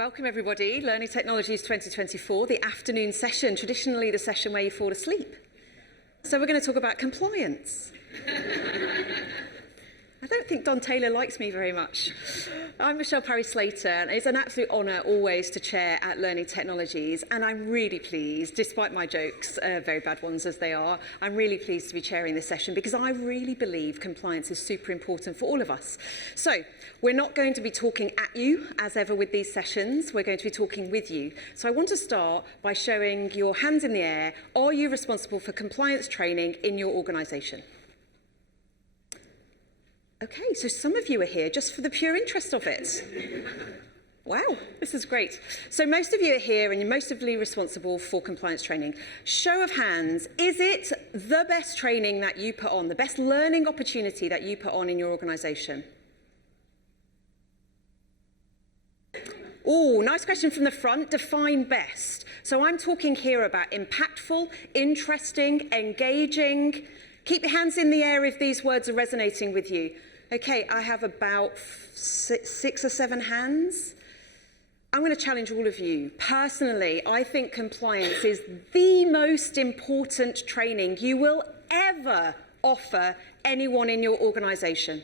Welcome everybody, Learning Technologies 2024, the afternoon session, traditionally the session where you fall asleep. So we're going to talk about compliance. I don't think Don Taylor likes me very much. I'm Michelle Parry-Slater, and it's an absolute honour always to chair at Learning Technologies, and I'm really pleased, despite my jokes, very bad ones as they are, I'm really pleased to be chairing this session because I really believe compliance is super important for all of us. So, we're not going to be talking at you, as ever with these sessions, we're going to be talking with you. So I want to start by showing your hands in the air. Are you responsible for compliance training in your organisation? Okay, so some of you are here just for the pure interest of it. Wow, this is great. So most of you are here and you're mostly responsible for compliance training. Show of hands, is it the best training that you put on, the best learning opportunity that you put on in your organisation? Oh, nice question from the front. Define best. So I'm talking here about impactful, interesting, engaging. Keep your hands in the air if these words are resonating with you. Okay, I have about six or seven hands. I'm going to challenge all of you. Personally, I think compliance is the most important training you will ever offer anyone in your organisation.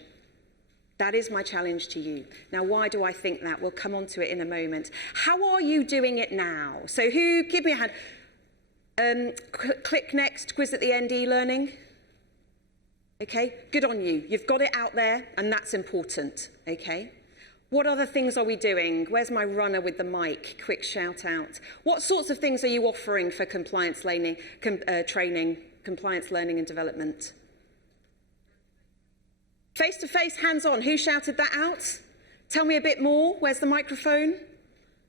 That is my challenge to you. Now, why do I think that? We'll come on to it in a moment. How are you doing it now? So give me a hand. Click next, quiz at the end, e-learning. Okay, good on you. You've got it out there, and that's important, okay? What other things are we doing? Where's my runner with the mic? Quick shout out. What sorts of things are you offering for compliance training, compliance learning and development? Face-to-face, hands-on. Who shouted that out? Tell me a bit more. Where's the microphone?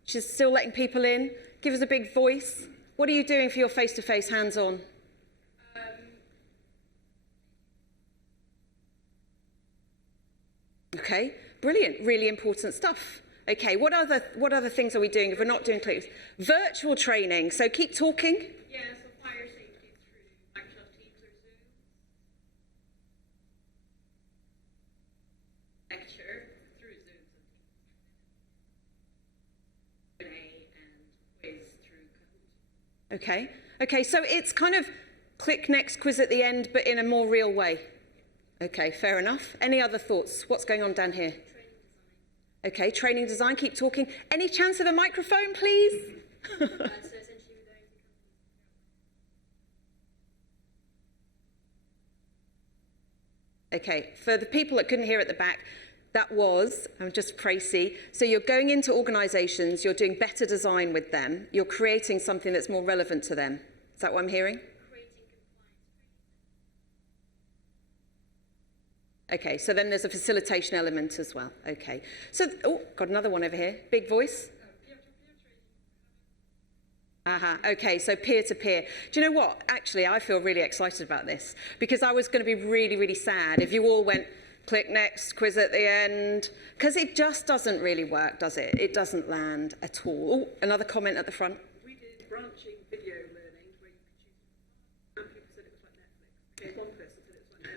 She's still letting people in. Give us a big voice. What are you doing for your face-to-face, hands-on? Okay, brilliant. Really important stuff. Okay, what other things are we doing if we're not doing clicks? Virtual training. So keep talking. Yeah, so fire safety through Microsoft Teams or Zoom. Lecture through Zoom and quiz through Kahoot. Okay. Okay, so it's kind of click next, quiz at the end, but in a more real way. Okay, fair enough. Any other thoughts? What's going on down here? Okay, training design, keep talking. Any chance of a microphone, please? Okay, for the people that couldn't hear at the back, that was, I'm just précis, so you're going into organisations, you're doing better design with them, you're creating something that's more relevant to them. Is that what I'm hearing? Okay, so then there's a facilitation element as well. Okay, so, oh, got another one over here. Big voice. Okay, so peer-to-peer. Do you know what? Actually, I feel really excited about this because I was going to be really, really sad if you all went, click next, quiz at the end, because it just doesn't really work, does it? It doesn't land at all. Oh, another comment at the front. We did branching video learning where you could choose. And people said it was like Netflix. Okay, one person said it was like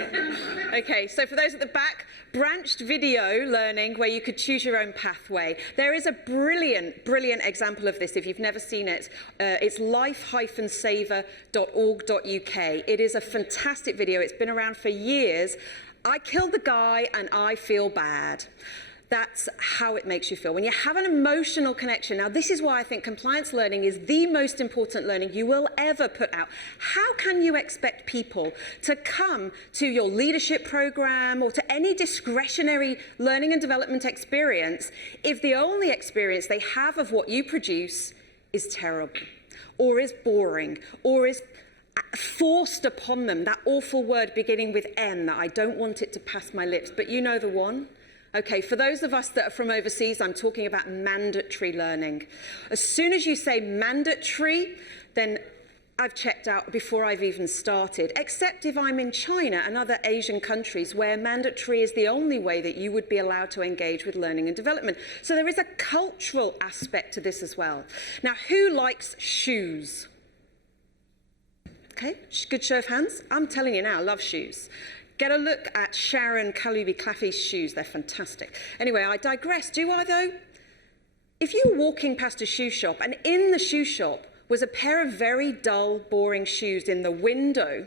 Netflix. Okay, so for those at the back, branched video learning where you could choose your own pathway. There is a brilliant, brilliant example of this if you've never seen it. It's life-saver.org.uk. It is a fantastic video. It's been around for years. I killed the guy and I feel bad. That's how it makes you feel. When you have an emotional connection, now this is why I think compliance learning is the most important learning you will ever put out. How can you expect people to come to your leadership program or to any discretionary learning and development experience if the only experience they have of what you produce is terrible or is boring or is forced upon them, that awful word beginning with M that I don't want it to pass my lips, but you know the one? Okay, for those of us that are from overseas, I'm talking about mandatory learning. As soon as you say mandatory, then I've checked out before I've even started, except if I'm in China and other Asian countries where mandatory is the only way that you would be allowed to engage with learning and development. So there is a cultural aspect to this as well. Now, who likes shoes? Okay, good show of hands. I'm telling you now, I love shoes. Get a look at Sharon Kalubi-Claffey's shoes. They're fantastic. Anyway, I digress. Do I, though? If you were walking past a shoe shop and in the shoe shop was a pair of very dull, boring shoes in the window,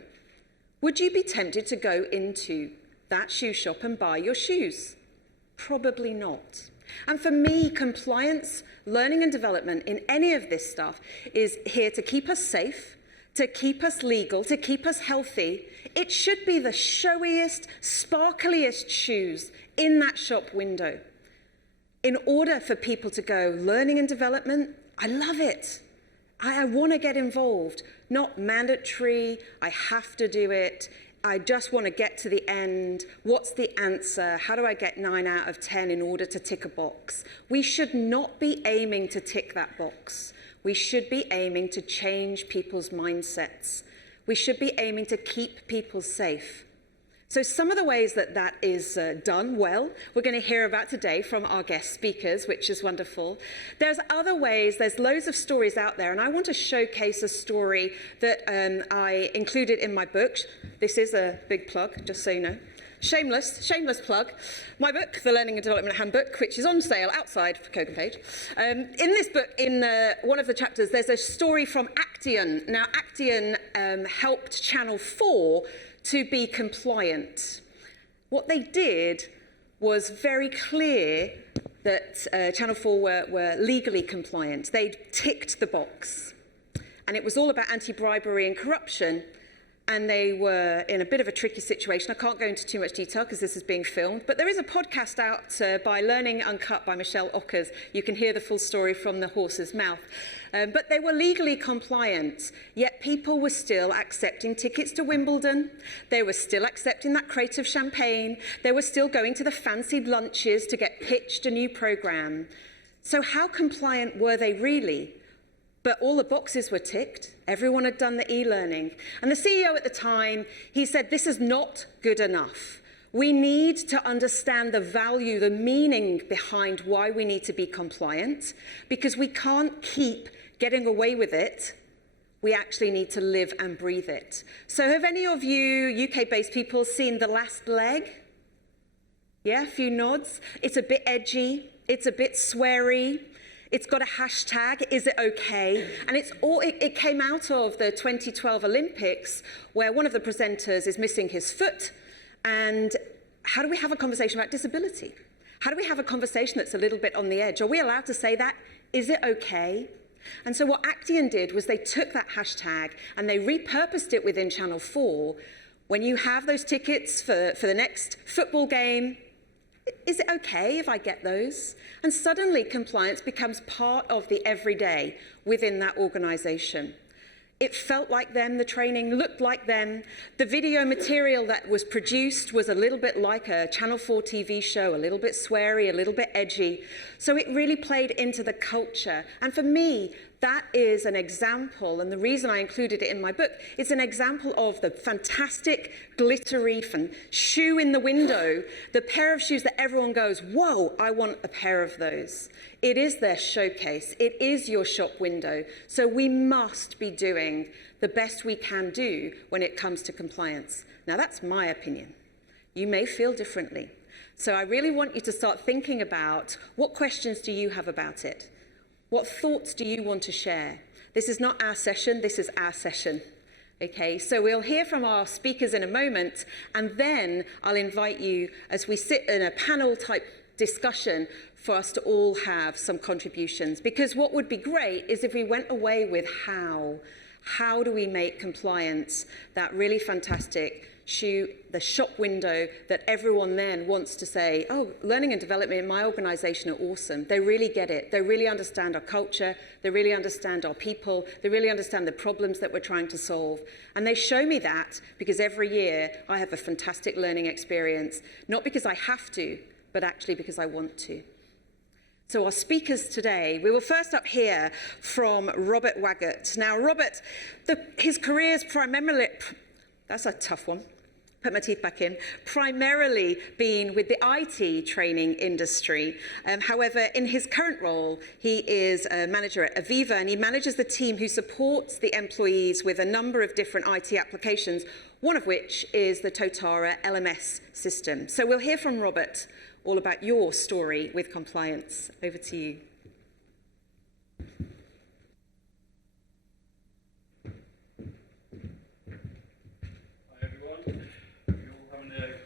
would you be tempted to go into that shoe shop and buy your shoes? Probably not. And for me, compliance, learning and development in any of this stuff is here to keep us safe, to keep us legal, to keep us healthy. It should be the showiest, sparkliest shoes in that shop window. In order for people to go, learning and development, I love it. I want to get involved. Not mandatory, I have to do it. I just want to get to the end. What's the answer? How do I get 9 out of 10 in order to tick a box? We should not be aiming to tick that box. We should be aiming to change people's mindsets. We should be aiming to keep people safe. So some of the ways that that is done well, we're going to hear about today from our guest speakers, which is wonderful. There's other ways, there's loads of stories out there, and I want to showcase a story that I included in my book. This is a big plug, just so you know. Shameless plug. My book, The Learning and Development Handbook, which is on sale outside for Coke and Page. In this book, in one of the chapters, there's a story from Action. Now, Action helped Channel 4 to be compliant. What they did was very clear that Channel 4 were legally compliant. They ticked the box. And it was all about anti-bribery and corruption. And they were in a bit of a tricky situation. I can't go into too much detail because this is being filmed, but there is a podcast out by Learning Uncut by Michelle Ockers. You can hear the full story from the horse's mouth. But they were legally compliant, yet people were still accepting tickets to Wimbledon. They were still accepting that crate of champagne. They were still going to the fancy lunches to get pitched a new program. So how compliant were they really? But all the boxes were ticked. Everyone had done the e-learning. And the CEO at the time, he said, this is not good enough. We need to understand the value, the meaning behind why we need to be compliant, because we can't keep getting away with it. We actually need to live and breathe it. So have any of you UK-based people seen The Last Leg? Yeah, a few nods. It's a bit edgy. It's a bit sweary. It's got a hashtag, is it okay? And it came out of the 2012 Olympics, where one of the presenters is missing his foot. And how do we have a conversation about disability? How do we have a conversation that's a little bit on the edge? Are we allowed to say that? Is it okay? And so what Action did was they took that hashtag and they repurposed it within Channel 4. When you have those tickets for the next football game, is it okay if I get those? And suddenly compliance becomes part of the everyday within that organization. It felt like them, the training looked like them. The video material that was produced was a little bit like a Channel 4 TV show, a little bit sweary, a little bit edgy. So it really played into the culture. And for me, that is an example, and the reason I included it in my book, it's an example of the fantastic, glittery shoe in the window, the pair of shoes that everyone goes, whoa, I want a pair of those. It is their showcase. It is your shop window. So we must be doing the best we can do when it comes to compliance. Now, that's my opinion. You may feel differently. So I really want you to start thinking about what questions do you have about it? What thoughts do you want to share? This is not our session, this is our session. Okay, so we'll hear from our speakers in a moment, and then I'll invite you, as we sit in a panel type discussion, for us to all have some contributions. Because what would be great is if we went away with how. How do we make compliance that really fantastic shoe, the shop window that everyone then wants to say, oh, learning and development in my organization are awesome. They really get it. They really understand our culture. They really understand our people. They really understand the problems that we're trying to solve. And they show me that because every year I have a fantastic learning experience, not because I have to, but actually because I want to. So our speakers today, we will first up hear from Robert Waggett. Now, Robert, his career is primarily, that's a tough one, put my teeth back in, primarily been with the IT training industry. However, in his current role, he is a manager at Aviva, and he manages the team who supports the employees with a number of different IT applications, one of which is the Totara LMS system. So we'll hear from Robert all about your story with compliance. Over to you.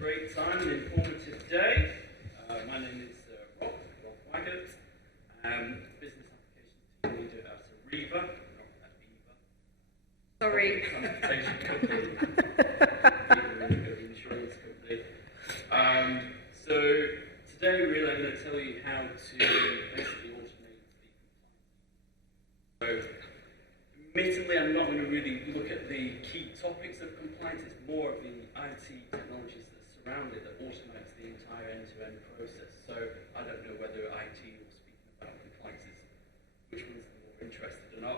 great time, an informative day. My name is Rob Waggett. Business applications team leader at Ariva, not at Eva. Sorry. Transportation company. Insurance company. So today, really, I'm going to tell you how to basically automate the compliance. So, admittedly, I'm not going to really look at the key topics of compliance. It's more of the IT technologies that surround it that automates the entire end-to-end process. So I don't know whether IT or speaking about compliance is which one's the more interested or not,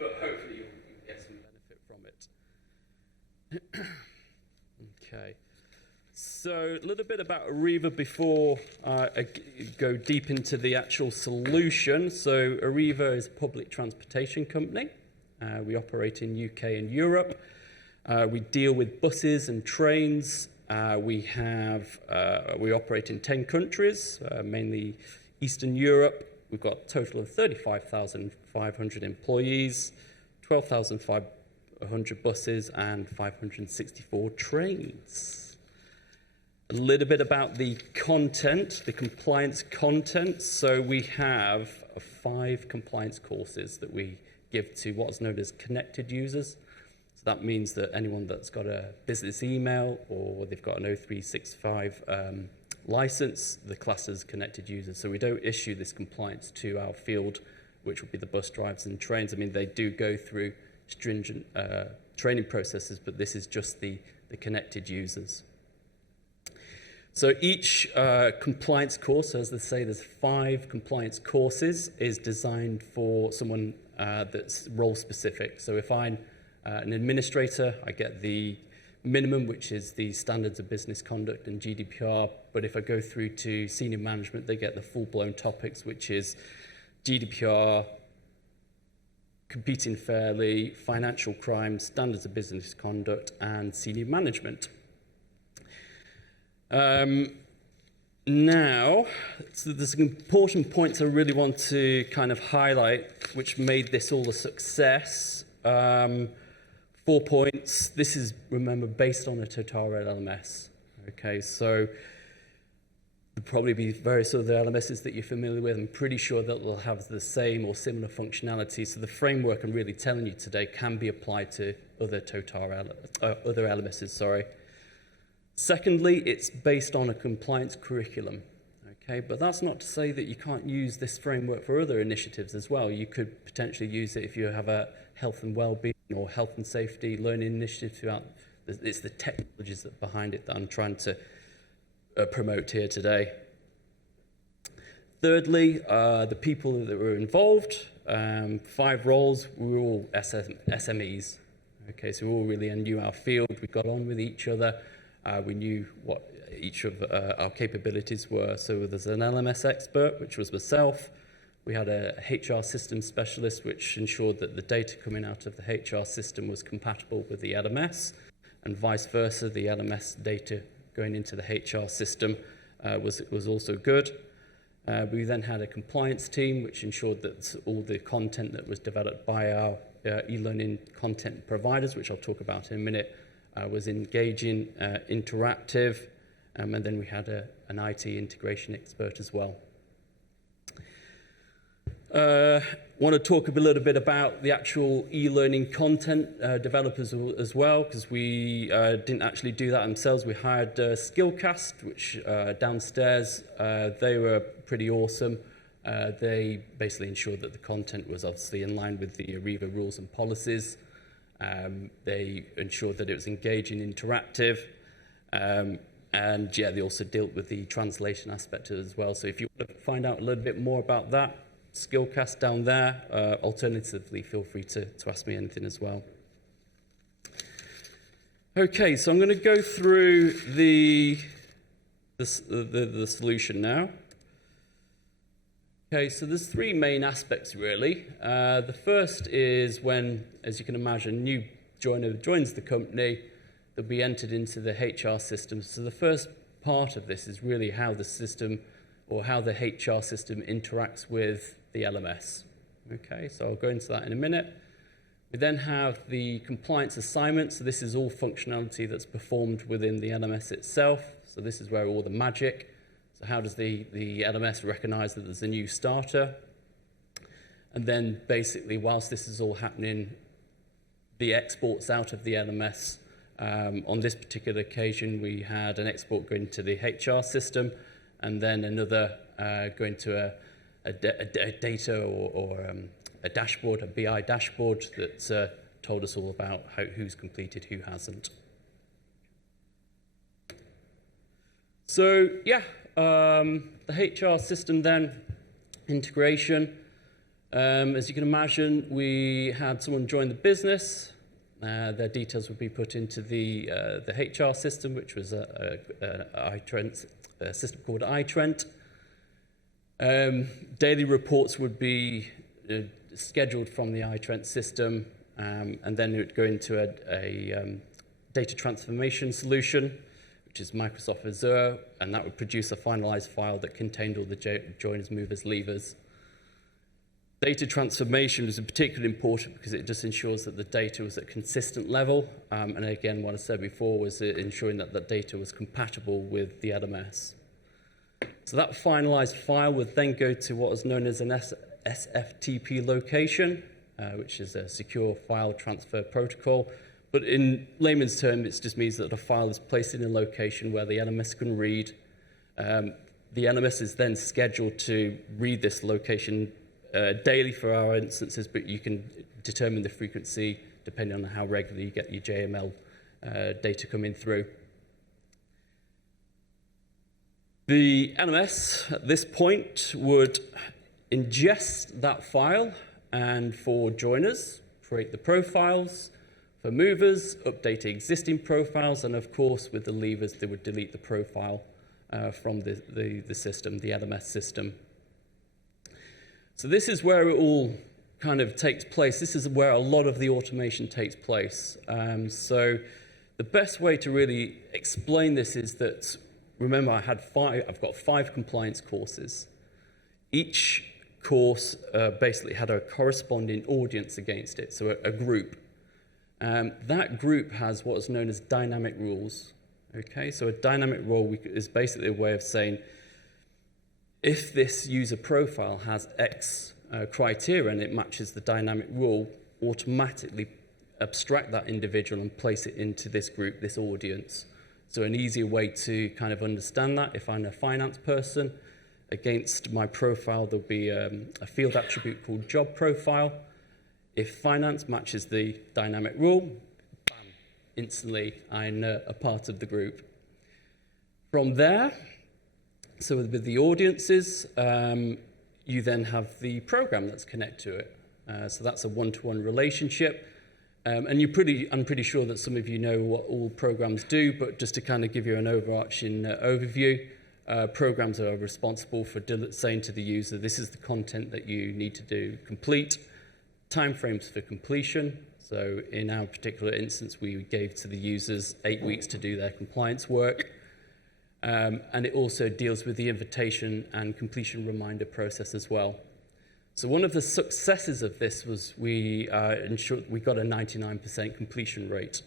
but hopefully you'll get some benefit from it. Okay. So a little bit about Ariva before I go deep into the actual solution. So Ariva is a public transportation company. We operate in UK and Europe. We deal with buses and trains. We operate in 10 countries, mainly Eastern Europe. We've got a total of 35,500 employees, 12,500 buses, and 564 trains. A little bit about the content, the compliance content. So we have 5 compliance courses that we give to what's known as connected users. So that means that anyone that's got a business email or they've got an 0365 license, the class as connected users. So we don't issue this compliance to our field, which would be the bus drivers and trains. I mean, they do go through stringent training processes, but this is just the connected users. So each compliance course, as they say, there's 5 compliance courses, is designed for someone that's role specific. So if I'm an administrator, I get the minimum, which is the standards of business conduct and GDPR. But if I go through to senior management, they get the full-blown topics, which is GDPR, competing fairly, financial crime, standards of business conduct, and senior management. Now, so there's some important points I really want to kind of highlight, which made this all a success. 4 points. This is, remember, based on a Totara LMS. Okay, so there'll probably be various other LMSs that you're familiar with. I'm pretty sure that they'll have the same or similar functionality. So the framework I'm really telling you today can be applied to other other LMSs. Sorry. Secondly, it's based on a compliance curriculum, okay? But that's not to say that you can't use this framework for other initiatives as well. You could potentially use it if you have a health and well-being or health and safety learning initiative throughout. It's the technologies that behind it that I'm trying to promote here today. Thirdly, the people that were involved, 5 roles, we were all SMEs, okay? So we all really knew our field, we got on with each other. We knew what each of our capabilities were. So there's an LMS expert, which was myself. We had a HR system specialist, which ensured that the data coming out of the HR system was compatible with the LMS, and vice versa, the LMS data going into the HR system was also good. We then had a compliance team, which ensured that all the content that was developed by our e-learning content providers, which I'll talk about in a minute, was engaging, interactive, and then we had an IT integration expert as well. Want to talk a little bit about the actual e-learning content developers as well, because we didn't actually do that themselves. We hired Skillcast, which downstairs, they were pretty awesome. They basically ensured that the content was obviously in line with the Ariva rules and policies. They ensured that it was engaging, interactive, and yeah, they also dealt with the translation aspect as well. So if you want to find out a little bit more about that, Skillcast down there. Alternatively, feel free to ask me anything as well. Okay, so I'm going to go through the solution now. Okay, so there's 3 main aspects really. The first is when, as you can imagine, a new joiner joins the company, they'll be entered into the HR system. So the first part of this is really how the system or how the HR system interacts with the LMS. Okay, so I'll go into that in a minute. We then have the compliance assignment. So this is all functionality that's performed within the LMS itself. So this is where all the magic. So how does the LMS recognize that there's a new starter? And then basically, whilst this is all happening, the exports out of the LMS. On this particular occasion, we had an export going to the HR system, and then another going to a data or a dashboard, a BI dashboard that told us all about who's completed, who hasn't. So yeah, the HR system then, integration. As you can imagine, we had someone join the business. Their details would be put into the HR system, which was a system called iTrent. Daily reports would be scheduled from the iTrent system, and then it would go into a data transformation solution, which is Microsoft Azure, and that would produce a finalized file that contained all the joiners, movers, leavers. Data transformation is particularly important because it just ensures that the data was at a consistent level. And again, what I said before was ensuring that that data was compatible with the LMS. So that finalized file would then go to what is known as an SFTP location, which is a secure file transfer protocol. But in layman's terms, it just means that a file is placed in a location where the LMS can read. The LMS is then scheduled to read this location daily for our instances, but you can determine the frequency depending on how regularly you get your JML data coming through. The LMS at this point would ingest that file, and for joiners, create the profiles. For movers, update existing profiles, and of course with the leavers, they would delete the profile from the system, the LMS system. So this is where it all kind of takes place. This is where a lot of the automation takes place. So the best way to really explain this is that, remember, I've got 5 compliance courses. Each course basically had a corresponding audience against it, so a group. That group has what is known as dynamic rules. Okay, so a dynamic rule is basically a way of saying, if this user profile has X criteria and it matches the dynamic rule, automatically abstract that individual and place it into this group, this audience. So an easier way to kind of understand that, if I'm a finance person, against my profile there'll be a field attribute called job profile. If finance matches the dynamic rule, bam, instantly I'm a part of the group. From there, so with the audiences, you then have the program that's connected to it. So that's a one-to-one relationship. And I'm pretty sure that some of you know what all programs do, but just to kind of give you an overarching overview, programs are responsible for saying to the user, this is the content that you need to complete, timeframes for completion. So in our particular instance, we gave to the users 8 weeks to do their compliance work. And it also deals with the invitation and completion reminder process as well. So one of the successes of this was we ensured we got a 99% completion rate,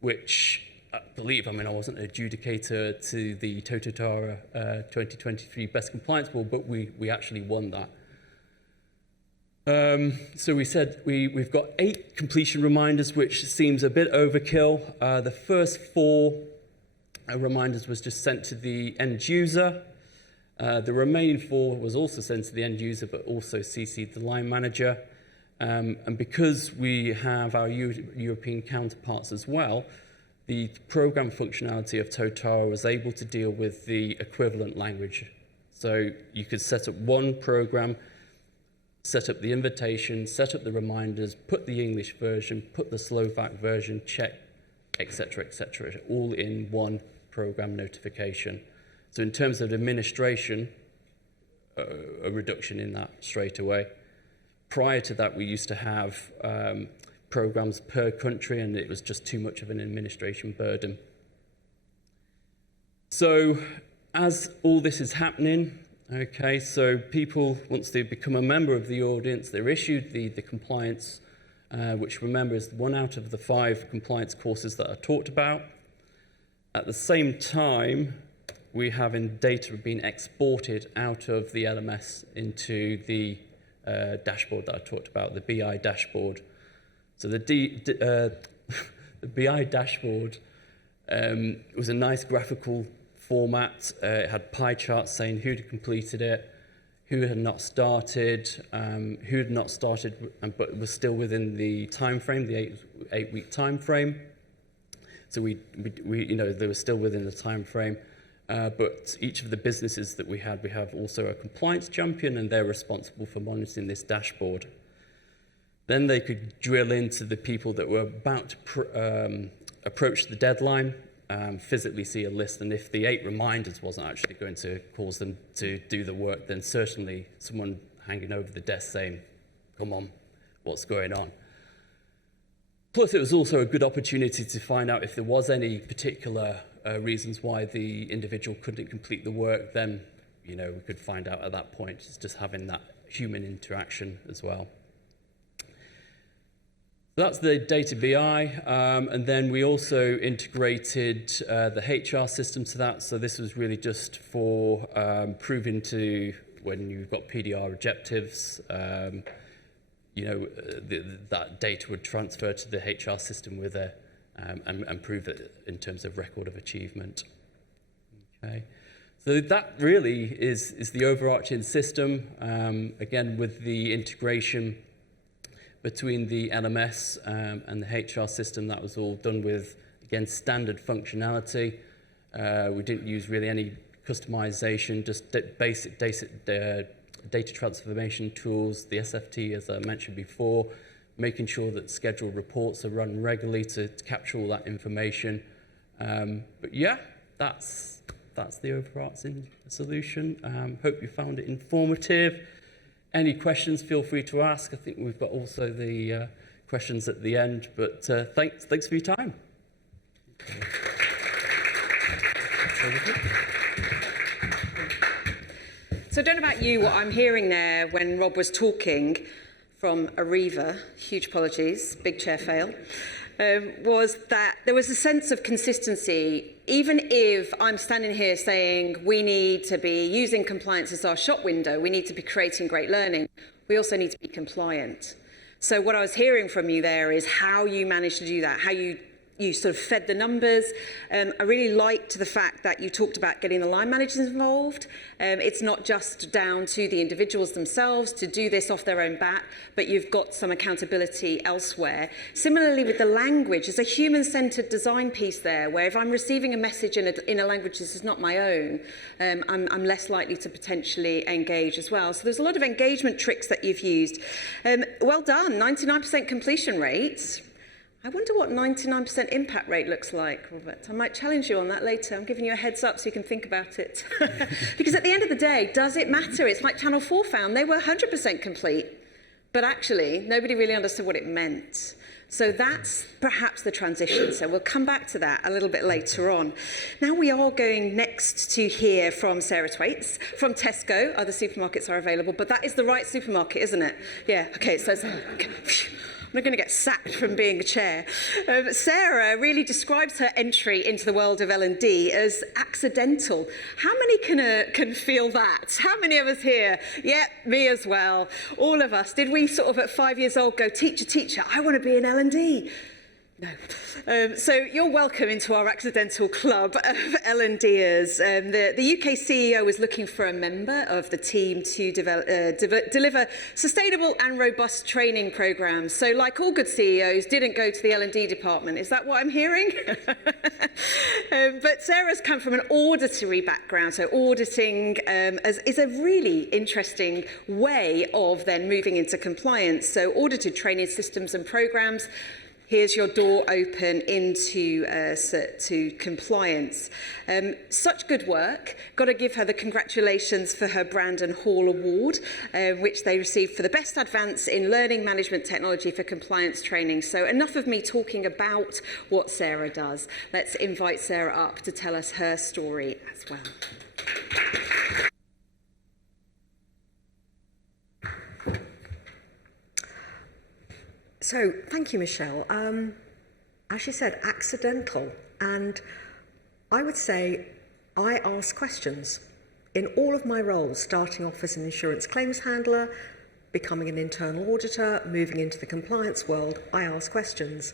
which I believe, I wasn't an adjudicator to the Tototara 2023 Best Compliance Board, but we actually won that. So we said we've got 8 completion reminders, which seems a bit overkill. The first 4 reminders was just sent to the end user. The remaining 4 was also sent to the end user, but also CC'd the line manager. And because we have our European counterparts as well, the program functionality of Totara was able to deal with the equivalent language. So you could set up one program, set up the invitation, set up the reminders, put the English version, put the Slovak version, check, etc., all in one program notification. So in terms of administration, a reduction in that straight away. Prior to that, we used to have programs per country, and it was just too much of an administration burden. So as all this is happening, so people, once they become a member of the audience, they're issued the compliance which remember is one out of the 5 compliance courses that I talked about. At the same time, we have data being exported out of the LMS into the dashboard that I talked about, the BI dashboard. So the BI dashboard was a nice graphical format. It had pie charts saying who had completed it, who had not started, but was still within the time frame, the 8-week time frame. So we they were still within the time frame. But each of the businesses that we have also a compliance champion, and they're responsible for monitoring this dashboard. Then they could drill into the people that were about to approach the deadline, physically see a list, and if the 8 reminders wasn't actually going to cause them to do the work, then certainly someone hanging over the desk saying, come on, what's going on? Plus, it was also a good opportunity to find out if there was any particular reasons why the individual couldn't complete the work. Then, we could find out at that point. It's just having that human interaction as well. So that's the data BI, and then we also integrated the HR system to that. So this was really just for proving to when you've got PDR objectives. That data would transfer to the HR system with and prove it in terms of record of achievement. Okay, so that really is the overarching system. Again, with the integration between the LMS and the HR system, that was all done with, again, standard functionality. We didn't use really any customization, just basic data transformation tools, the SFT, as I mentioned before, making sure that scheduled reports are run regularly to capture all that information. But yeah, that's the overarching solution. Hope you found it informative. Any questions, feel free to ask. I think we've got also the questions at the end, but thanks for your time. So I don't know about you, what I'm hearing there when Rob was talking from Ariva, huge apologies, big chair fail, was that there was a sense of consistency. Even if I'm standing here saying we need to be using compliance as our shop window, we need to be creating great learning, we also need to be compliant. So what I was hearing from you there is how you managed to do that, how you sort of fed the numbers. I really liked the fact that you talked about getting the line managers involved. It's not just down to the individuals themselves to do this off their own bat, but you've got some accountability elsewhere. Similarly with the language, there's a human-centered design piece there, where if I'm receiving a message in a language this is not my own, I'm less likely to potentially engage as well. So there's a lot of engagement tricks that you've used. Well done, 99% completion rate. I wonder what 99% impact rate looks like, Robert. I might challenge you on that later. I'm giving you a heads up so you can think about it. Because at the end of the day, does it matter? It's like Channel 4 found. They were 100% complete. But actually, nobody really understood what it meant. So that's perhaps the transition. So we'll come back to that a little bit later on. Now we are going next to hear from Sarah Twaits from Tesco. Other supermarkets are available, but that is the right supermarket, isn't it? Yeah, okay, so I'm not going to get sacked from being a chair. Sarah really describes her entry into the world of L&D as accidental. How many can feel that? How many of us here? Yeah, me as well. All of us. Did we sort of at 5 years old go, teacher, I want to be in L&D? No. So you're welcome into our accidental club of L&Ders. The UK CEO is looking for a member of the team to deliver sustainable and robust training programs. So like all good CEOs, didn't go to the L&D department. Is that what I'm hearing? But Sarah's come from an auditory background. So auditing is a really interesting way of then moving into compliance. So audited training systems and programs. Here's your door open into to compliance. Such good work. Got to give her the congratulations for her Brandon Hall Award, which they received for the best advance in learning management technology for compliance training. So enough of me talking about what Sarah does. Let's invite Sarah up to tell us her story as well. So, thank you, Michelle. As you said, accidental. And I would say I ask questions. In all of my roles, starting off as an insurance claims handler, becoming an internal auditor, moving into the compliance world, I ask questions.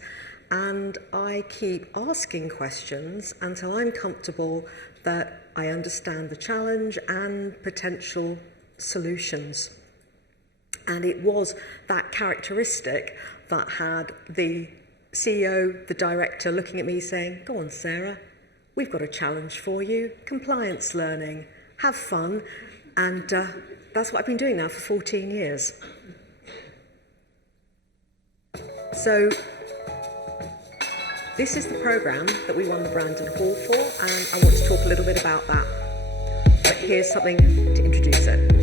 And I keep asking questions until I'm comfortable that I understand the challenge and potential solutions. And it was that characteristic that had the CEO, the director looking at me saying, "Go on, Sarah, we've got a challenge for you, compliance learning, have fun." And that's what I've been doing now for 14 years. So this is the programme that we won the Brandon Hall for, and I want to talk a little bit about that. But here's something to introduce it.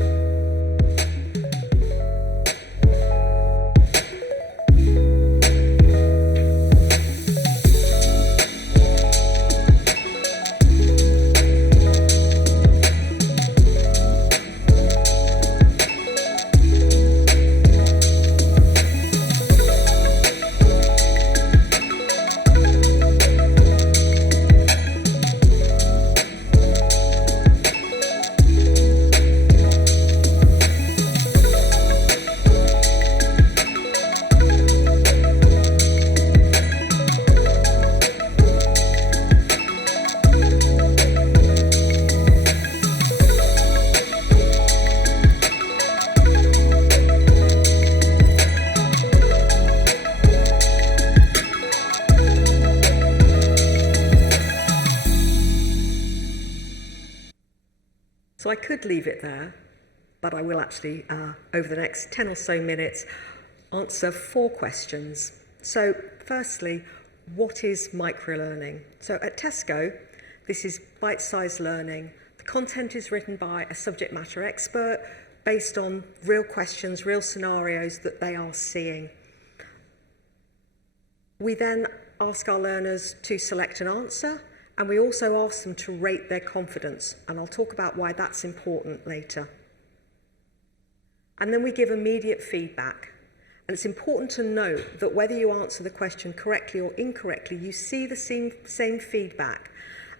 So I could leave it there, but I will actually, over the next 10 or so minutes, answer 4 questions. So firstly, what is microlearning? So at Tesco, this is bite-sized learning. The content is written by a subject matter expert based on real questions, real scenarios that they are seeing. We then ask our learners to select an answer, and we also ask them to rate their confidence, and I'll talk about why that's important later. And then we give immediate feedback. And it's important to note that whether you answer the question correctly or incorrectly, you see the same feedback.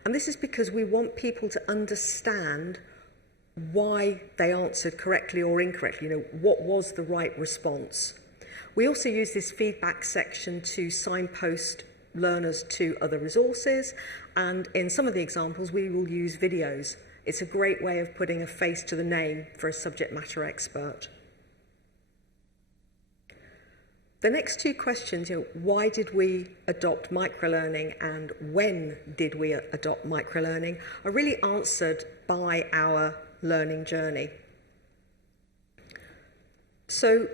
And this is because we want people to understand why they answered correctly or incorrectly, what was the right response. We also use this feedback section to signpost learners to other resources, and in some of the examples we will use videos. It's a great way of putting a face to the name for a subject matter expert. The next 2 questions, why did we adopt microlearning and when did we adopt microlearning, are really answered by our learning journey. So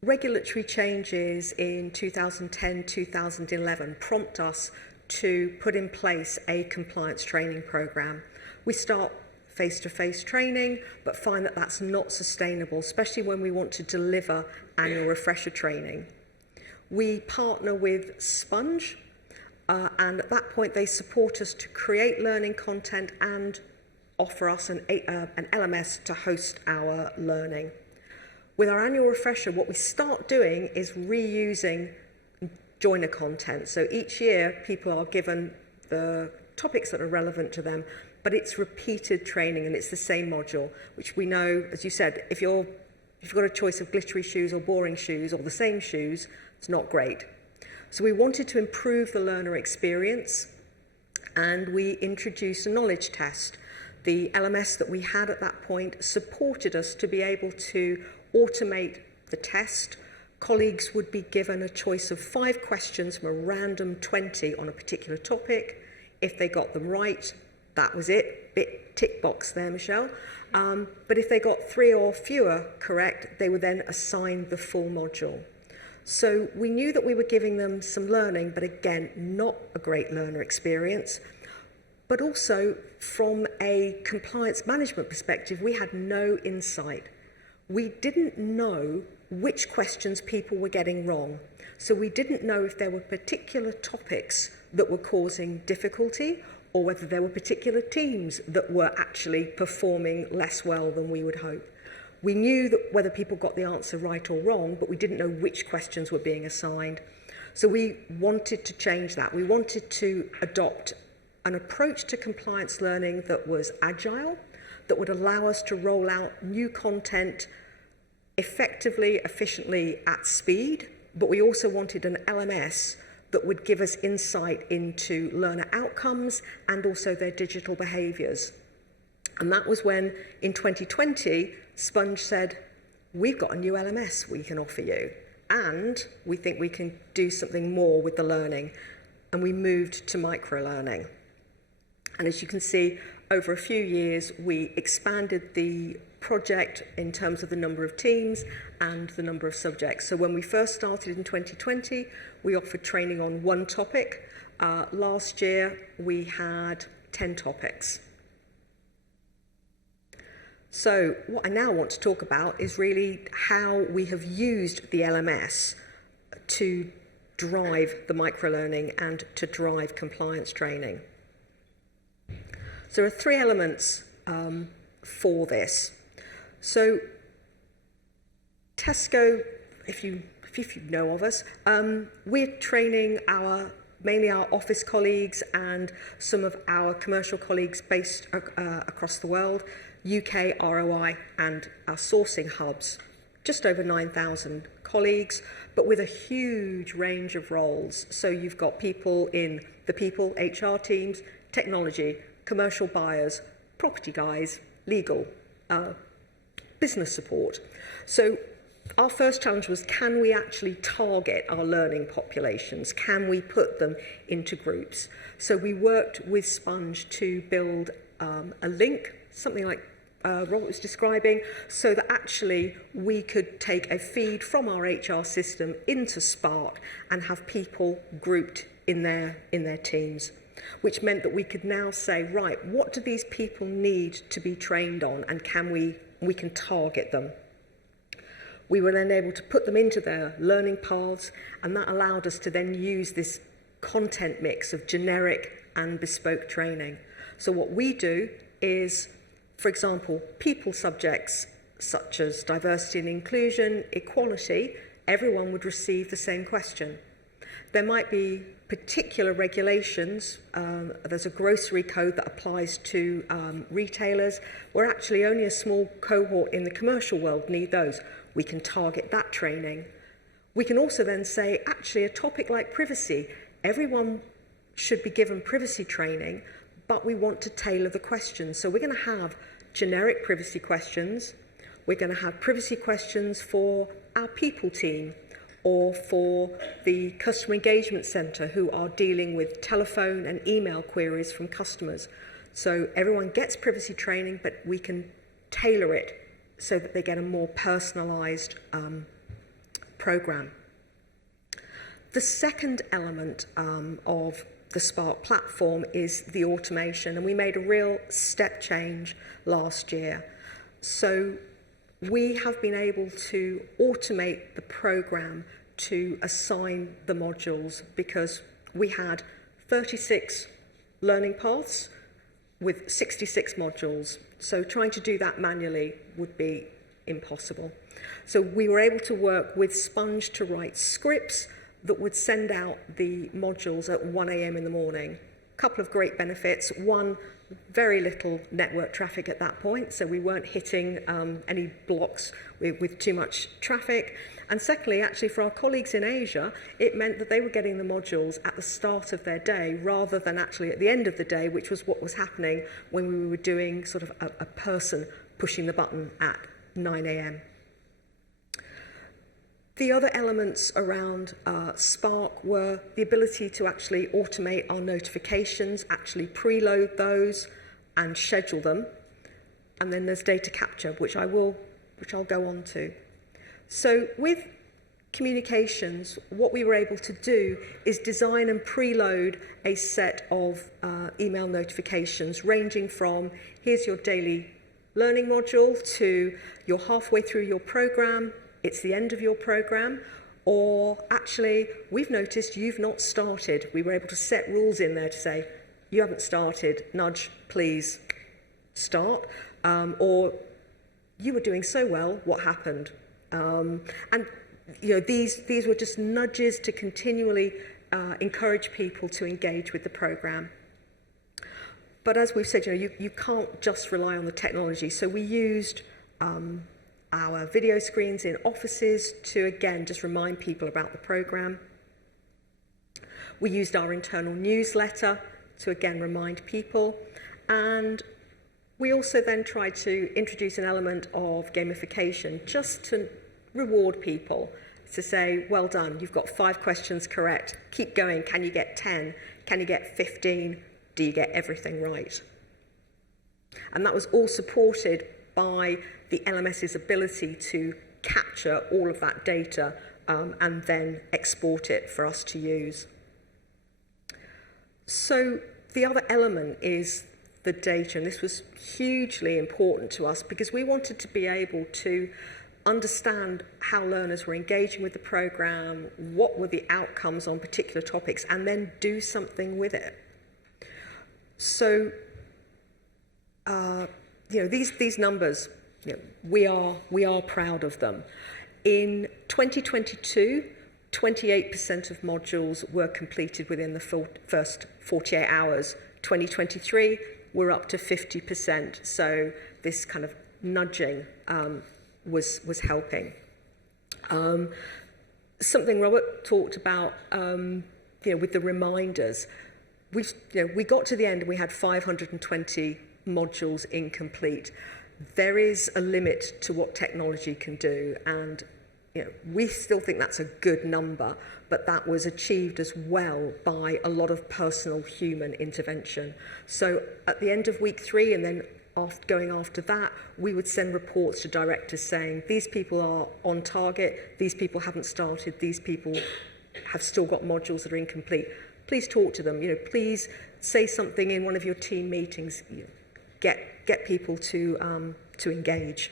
regulatory changes in 2010-2011 prompt us to put in place a compliance training program. We start face-to-face training, but find that that's not sustainable, especially when we want to deliver annual refresher training. We partner with Sponge, and at that point they support us to create learning content and offer us an LMS to host our learning. With our annual refresher, what we start doing is reusing joiner content. So each year, people are given the topics that are relevant to them, but it's repeated training and it's the same module, which we know, as you said, if you've got a choice of glittery shoes or boring shoes or the same shoes, it's not great. So we wanted to improve the learner experience, and we introduced a knowledge test. The LMS that we had at that point supported us to be able to automate the test. Colleagues would be given a choice of 5 questions from a random 20 on a particular topic. If they got them right, that was it. Bit tick box there, Michelle. But if they got 3 or fewer correct, they were then assigned the full module. So we knew that we were giving them some learning, but again, not a great learner experience. But also, from a compliance management perspective, we had no insight. We didn't know which questions people were getting wrong. So we didn't know if there were particular topics that were causing difficulty, or whether there were particular teams that were actually performing less well than we would hope. We knew that whether people got the answer right or wrong, but we didn't know which questions were being assigned. So we wanted to change that. We wanted to adopt an approach to compliance learning that was agile, that would allow us to roll out new content effectively, efficiently, at speed, but we also wanted an LMS that would give us insight into learner outcomes and also their digital behaviours. And that was when, in 2020, Sponge said, we've got a new LMS we can offer you, and we think we can do something more with the learning. And we moved to microlearning. And as you can see, over a few years, we expanded the project in terms of the number of teams and the number of subjects. So when we first started in 2020, we offered training on one topic. Last year, we had 10 topics. So what I now want to talk about is really how we have used the LMS to drive the microlearning and to drive compliance training. So there are three elements for this. So Tesco, if you know of us, we're training mainly our office colleagues and some of our commercial colleagues based across the world, UK, ROI, and our sourcing hubs, just over 9,000 colleagues, but with a huge range of roles. So you've got people in the people, HR teams, technology, commercial buyers, property guys, legal, business support. So our first challenge was, can we actually target our learning populations? Can we put them into groups? So we worked with Sponge to build a link, something like Robert was describing, so that actually we could take a feed from our HR system into Spark and have people grouped in their teams, which meant that we could now say, right, what do these people need to be trained on, and can we can target them. We were then able to put them into their learning paths, and that allowed us to then use this content mix of generic and bespoke training. So what we do is, for example, people subjects such as diversity and inclusion, equality, everyone would receive the same question. There might be particular regulations. There's a grocery code that applies to retailers, where actually only a small cohort in the commercial world need those. We can target that training. We can also then say, actually, a topic like privacy, everyone should be given privacy training, but we want to tailor the questions. So we're going to have generic privacy questions. We're going to have privacy questions for our people team, or for the customer engagement centre who are dealing with telephone and email queries from customers. So everyone gets privacy training, but we can tailor it so that they get a more personalised programme. The second element of the Spark platform is the automation, and we made a real step change last year. So we have been able to automate the programme to assign the modules, because we had 36 learning paths with 66 modules. So trying to do that manually would be impossible. So we were able to work with Sponge to write scripts that would send out the modules at 1 a.m. in the morning. A couple of great benefits. One, very little network traffic at that point, so we weren't hitting any blocks with too much traffic. And secondly, actually, for our colleagues in Asia, it meant that they were getting the modules at the start of their day rather than actually at the end of the day, which was what was happening when we were doing sort of a person pushing the button at 9 a.m. The other elements around Spark were the ability to actually automate our notifications, actually preload those and schedule them. And then there's data capture, which I'll go on to. So with communications, what we were able to do is design and preload a set of email notifications ranging from, here's your daily learning module, to you're halfway through your program, it's the end of your program, or actually, we've noticed you've not started. We were able to set rules in there to say, you haven't started, nudge, please start, or you were doing so well, what happened? And you know, these were just nudges to continually encourage people to engage with the program. But as we've said, you know, you can't just rely on the technology. So we used our video screens in offices to, again, just remind people about the program. We used our internal newsletter to, again, remind people. And we also then tried to introduce an element of gamification just to reward people, to say, well done, you've got 5 questions correct, keep going, can you get 10, can you get 15, do you get everything right? And that was all supported by the LMS's ability to capture all of that data and then export it for us to use. So the other element is the data, and this was hugely important to us because we wanted to be able to understand how learners were engaging with the program, what were the outcomes on particular topics, and then do something with it. So, you know, these numbers, you know, we are proud of them. In 2022, 28% of modules were completed within the first 48 hours. 2023, we're up to 50%. So this kind of nudging was helping. Something Robert talked about, you know, with the reminders. We got to the end and we had 520 modules incomplete. There is a limit to what technology can do, and you know, we still think that's a good number, but that was achieved as well by a lot of personal human intervention. So at the end of week 3 and then going after that, we would send reports to directors saying, these people are on target, these people haven't started, these people have still got modules that are incomplete. Please talk to them, you know, please say something in one of your team meetings, you know, get people to engage.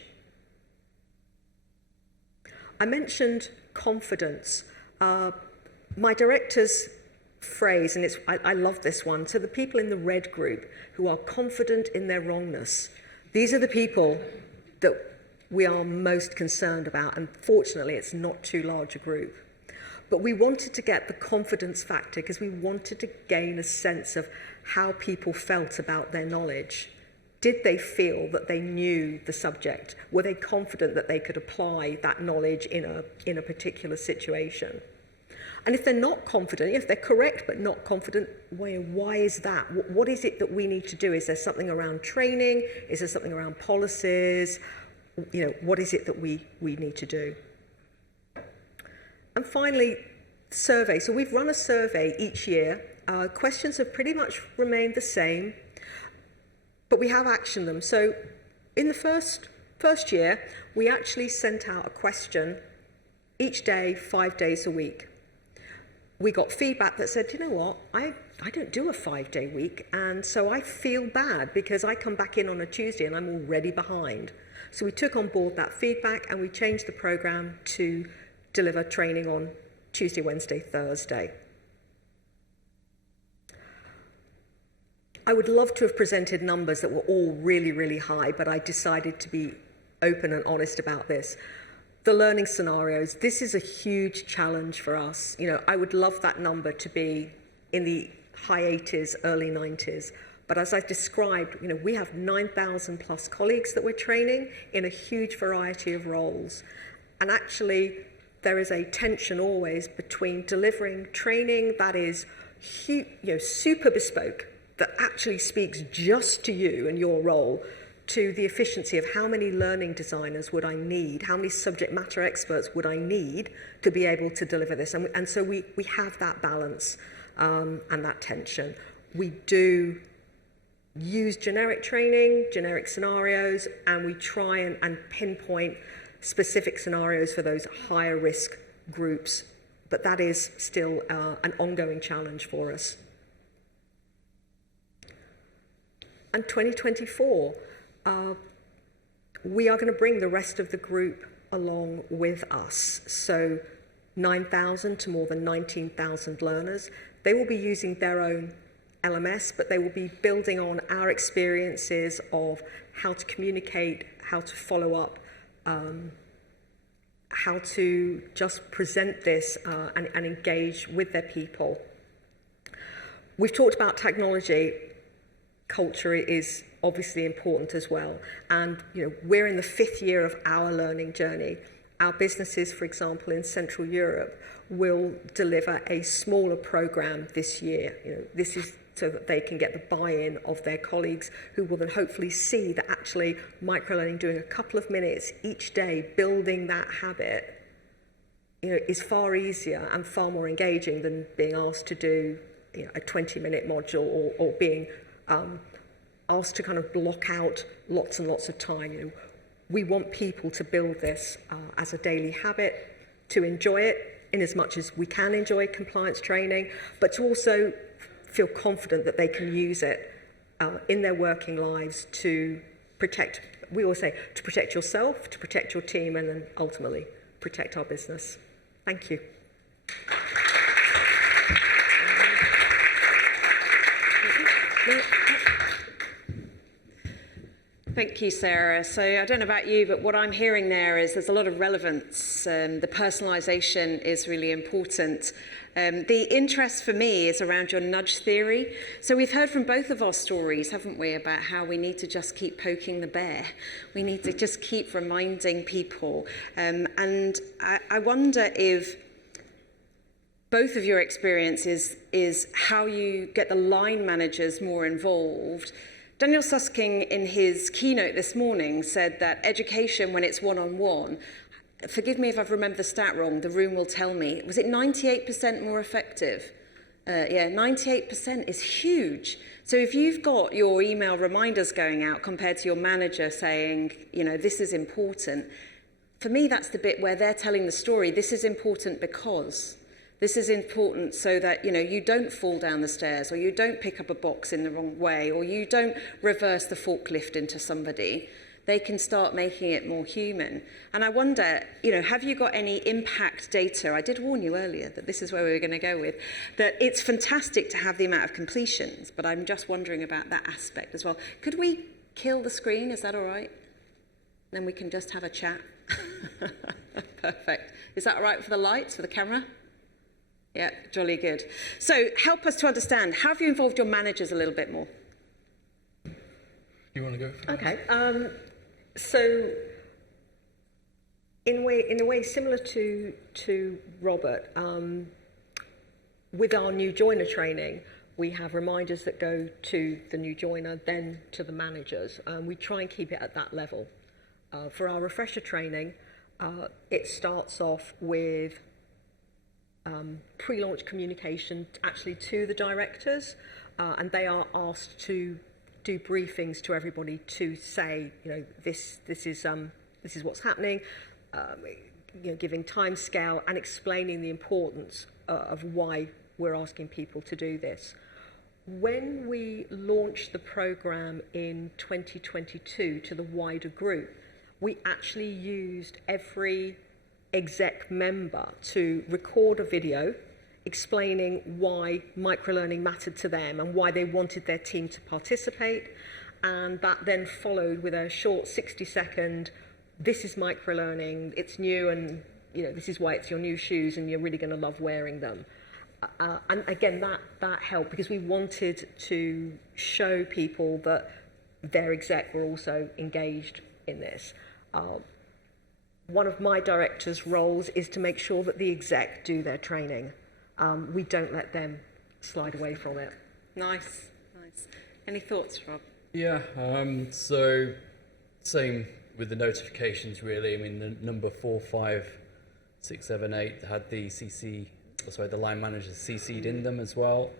I mentioned confidence. My director's phrase, and I love this one, so the people in the red group who are confident in their wrongness, these are the people that we are most concerned about, and fortunately it's not too large a group. But we wanted to get the confidence factor because we wanted to gain a sense of how people felt about their knowledge. Did they feel that they knew the subject? Were they confident that they could apply that knowledge in a particular situation? And if they're not confident, if they're correct but not confident, why is that? What is it that we need to do? Is there something around training? Is there something around policies? You know, what is it that we need to do? And finally, survey. So we've run a survey each year. Questions have pretty much remained the same, but we have actioned them. So in the first year, we actually sent out a question each day, 5 days a week. We got feedback that said, you know what, I don't do a 5-day week, and so I feel bad because I come back in on a Tuesday and I'm already behind. So we took on board that feedback and we changed the program to deliver training on Tuesday, Wednesday, Thursday. I would love to have presented numbers that were all really, really high, but I decided to be open and honest about this. The learning scenarios, this is a huge challenge for us. You know, I would love that number to be in the high 80s, early 90s. But as I described, you know, we have 9,000 plus colleagues that we're training in a huge variety of roles. And actually, there is a tension always between delivering training that is super bespoke, that actually speaks just to you and your role, to the efficiency of how many learning designers would I need, how many subject matter experts would I need to be able to deliver this. And so we have that balance and that tension. We do use generic training, generic scenarios, and we try and pinpoint specific scenarios for those higher risk groups. But that is still an ongoing challenge for us. And 2024, we are going to bring the rest of the group along with us. So 9,000 to more than 19,000 learners. They will be using their own LMS, but they will be building on our experiences of how to communicate, how to follow up, how to just present this and engage with their people. We've talked about technology. Culture is obviously important as well. And we're in the 5th year of our learning journey. Our businesses, for example, in Central Europe, will deliver a smaller program this year. This is so that they can get the buy-in of their colleagues, who will then hopefully see that actually microlearning, doing a couple of minutes each day, building that habit, is far easier and far more engaging than being asked to do a 20-minute module or being asked to kind of block out lots and lots of time. We want people to build this as a daily habit, to enjoy it in as much as we can enjoy compliance training, but to also feel confident that they can use it in their working lives to protect, we always say, to protect yourself, to protect your team, and then ultimately protect our business. Thank you. Thank you, Sarah. So I don't know about you, but what I'm hearing there is there's a lot of relevance. The personalisation is really important. The interest for me is around your nudge theory. So we've heard from both of our stories, haven't we, about how we need to just keep poking the bear. We need to just keep reminding people. And I wonder if both of your experiences is how you get the line managers more involved. Daniel Susking, in his keynote this morning, said that education, when it's one-on-one, forgive me if I've remembered the stat wrong, the room will tell me, was it 98% more effective? Yeah, 98% is huge. So if you've got your email reminders going out compared to your manager saying, this is important, for me, that's the bit where they're telling the story. This is important because. This is important so that, you don't fall down the stairs, or you don't pick up a box in the wrong way, or you don't reverse the forklift into somebody. They can start making it more human. And I wonder, have you got any impact data? I did warn you earlier that this is where we were going to go with, that it's fantastic to have the amount of completions, but I'm just wondering about that aspect as well. Could we kill the screen? Is that all right? Then we can just have a chat. Perfect. Is that all right for the lights, for the camera? Yeah, jolly good. So help us to understand, how have you involved your managers a little bit more? You want to go first? Okay. So in a way similar to Robert, with our new joiner training, we have reminders that go to the new joiner, then to the managers. We try and keep it at that level. For our refresher training, it starts off with pre-launch communication actually to the directors, and they are asked to do briefings to everybody to say, this is what's happening, giving time scale and explaining the importance of why we're asking people to do this. When we launched the program in 2022 to the wider group, we actually used every exec member to record a video explaining why microlearning mattered to them and why they wanted their team to participate. And that then followed with a short 60-second, this is microlearning, it's new, and this is why it's your new shoes and you're really going to love wearing them. And again, that helped because we wanted to show people that their exec were also engaged in this. One of my director's roles is to make sure that the exec do their training. We don't let them slide away from it. Nice, nice. Any thoughts, Rob? Yeah, so same with the notifications, really. I mean, the number 4, 5, 6, 7, 8 had the the line managers CC'd in them as well.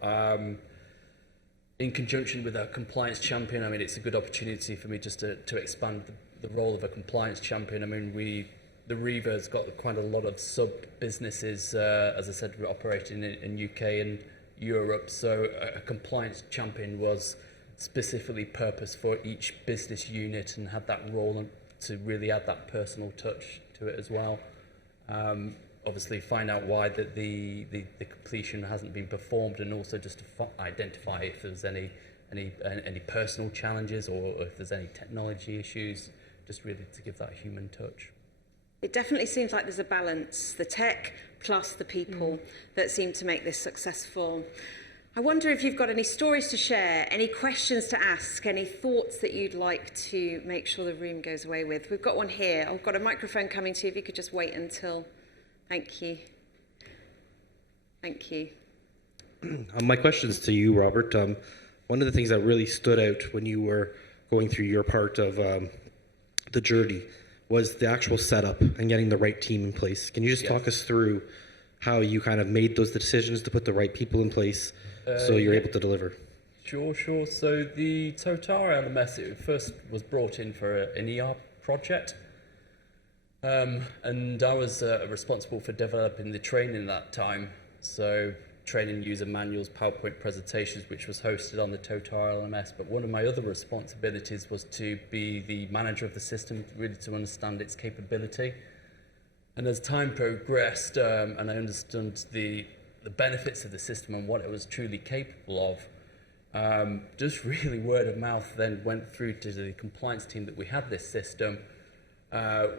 In conjunction with our compliance champion, I mean, it's a good opportunity for me just to expand the role of a compliance champion. I mean, the Reva's got quite a lot of sub-businesses, as I said, we're operating in UK and Europe, so a compliance champion was specifically purposed for each business unit and had that role to really add that personal touch to it as well. obviously find out why the completion hasn't been performed, and also just to identify if there's any personal challenges or if there's any technology issues, just really to give that human touch. It definitely seems like there's a balance, the tech plus the people that seem to make this successful. I wonder if you've got any stories to share, any questions to ask, any thoughts that you'd like to make sure the room goes away with. We've got one here. I've got a microphone coming to you. If you could just wait until... Thank you. Thank you. My question's to you, Robert. One of the things that really stood out when you were going through your part of the journey was the actual setup and getting the right team in place. Can you just talk us through how you kind of made those decisions to put the right people in place so you're able to deliver? Sure. So the Totara LMS, it first was brought in for an ER project. And I was responsible for developing the training at that time. So training user manuals, PowerPoint presentations, which was hosted on the Totara LMS. But one of my other responsibilities was to be the manager of the system, really to understand its capability. And as time progressed, and I understood the benefits of the system and what it was truly capable of, just really word of mouth then went through to the compliance team that we had this system.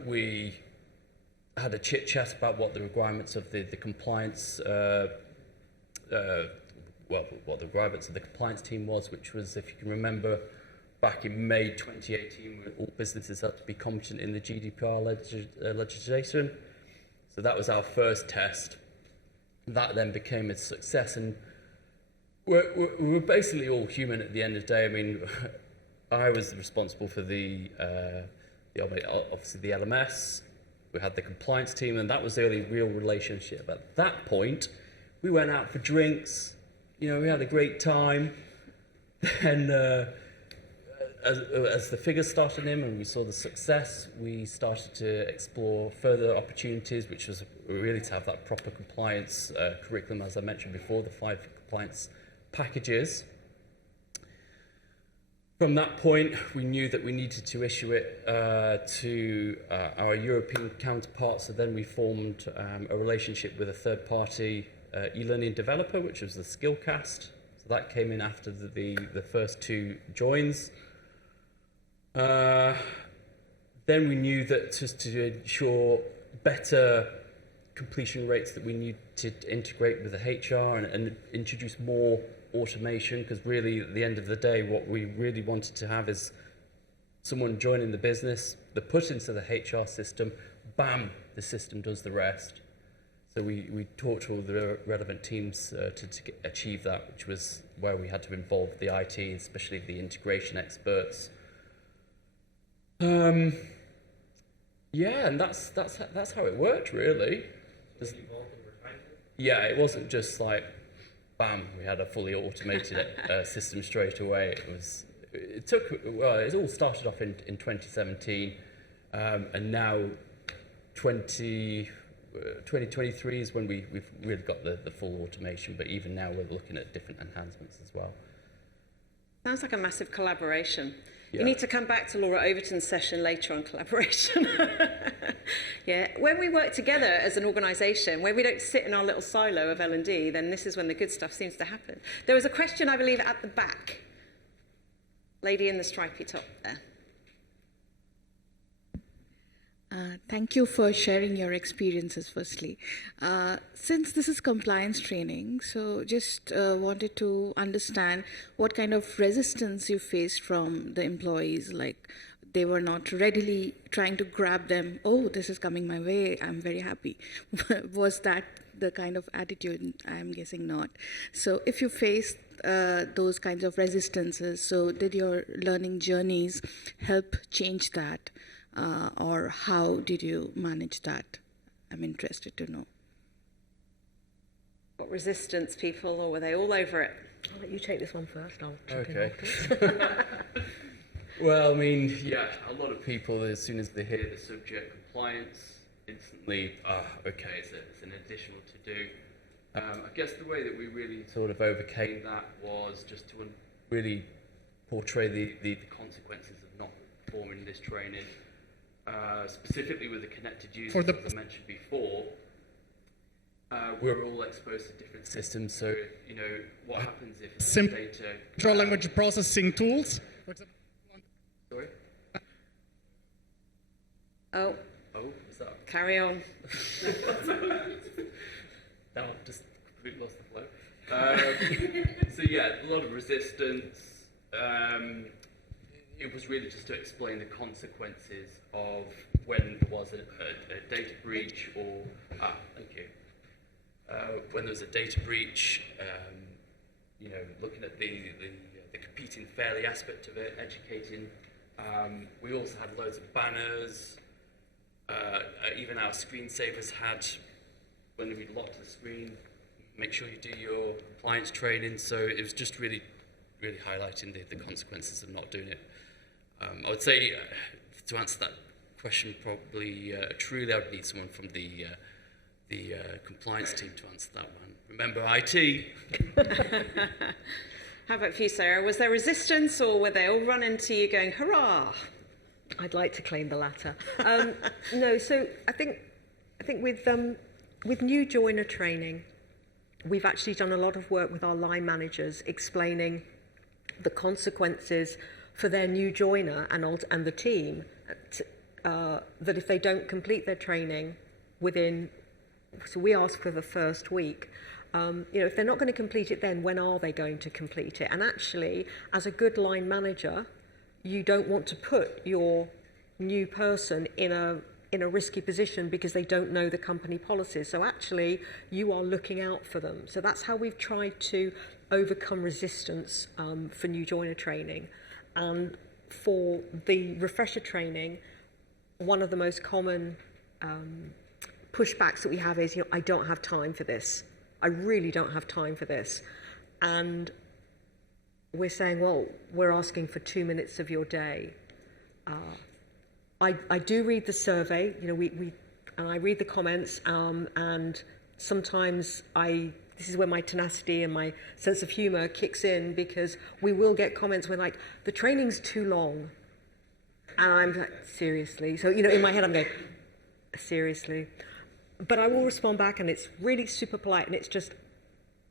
We had a chit chat about what the requirements of the compliance, what the requirements of the compliance team was, which was, if you can remember, back in May 2018, when all businesses had to be competent in the GDPR legislation. So that was our first test. That then became a success, and we're basically all human at the end of the day. I mean, I was responsible for obviously the LMS. We had the compliance team, and that was the only real relationship. At that point, we went out for drinks. You know, we had a great time. And as the figures started in and we saw the success, we started to explore further opportunities, which was really to have that proper compliance curriculum, as I mentioned before, the 5 compliance packages. From that point, we knew that we needed to issue it to our European counterparts, so then we formed a relationship with a third-party e-learning developer, which was the Skillcast. So that came in after the first 2 joins. Then we knew that just to ensure better completion rates, that we needed to integrate with the HR and introduce more automation, because really at the end of the day what we really wanted to have is someone joining the business, they're put into the HR system, bam, the system does the rest. So we talked to all the relevant teams to achieve that, which was where we had to involve the IT, especially the integration experts. Yeah, and that's how it worked, really. Yeah, it wasn't just like, bam, we had a fully automated system straight away. It all started off in 2017, and now 2023 is when we've really got the full automation, but even now we're looking at different enhancements as well. Sounds like a massive collaboration. Yeah. You need to come back to Laura Overton's session later on collaboration. Yeah, when we work together as an organisation, where we don't sit in our little silo of L&D, then this is when the good stuff seems to happen. There was a question, I believe, at the back. Lady in the stripy top there. Thank you for sharing your experiences, firstly. Since this is compliance training, so just wanted to understand what kind of resistance you faced from the employees, like they were not readily trying to grab them, oh, this is coming my way, I'm very happy. Was that the kind of attitude? I'm guessing not. So if you faced those kinds of resistances, so did your learning journeys help change that? Or how did you manage that? I'm interested to know. What resistance, people, or were they all over it? I'll let you take this one first. I'll jump in Okay. afterwards. Well, I mean, yeah, a lot of people, as soon as they hear the subject compliance, instantly, okay, it's an additional to do. I guess the way that we really sort of overcame that was just to really portray the consequences of not performing this training. Specifically with the connected users, as I mentioned before, We're all exposed to different systems, so what happens if Sim- data? Natural language processing tools. For example, Sorry. Oh, Oh, is that? carry on. Now I've just completely lost the flow. So yeah, a lot of resistance. It was really just to explain the consequences of when there was a data breach or thank you. When there was a data breach, looking at the competing fairly aspect of it, educating. We also had loads of banners. Even our screensavers had, when we locked the screen, make sure you do your compliance training. So it was just really, really highlighting the consequences of not doing it. I would say, to answer that question, probably truly I would need someone from the compliance team to answer that one. Remember, IT. How about for you, Sarah? Was there resistance, or were they all running to you going, hurrah? I'd like to claim the latter. No, so I think with new joiner training, we've actually done a lot of work with our line managers explaining the consequences for their new joiner and the team, that if they don't complete their training within, so we ask for the first week, if they're not going to complete it then, when are they going to complete it? And actually, as a good line manager, you don't want to put your new person in a risky position because they don't know the company policies. So actually, you are looking out for them. So that's how we've tried to overcome resistance for new joiner training. And for the refresher training, one of the most common pushbacks that we have is, I don't have time for this. I really don't have time for this. And we're saying, well, we're asking for 2 minutes of your day. I do read the survey, and I read the comments, and sometimes this is where my tenacity and my sense of humor kicks in, because we will get comments when the training's too long. And I'm like, seriously? So, in my head I'm going, seriously? But I will respond back, and it's really super polite, and it's just,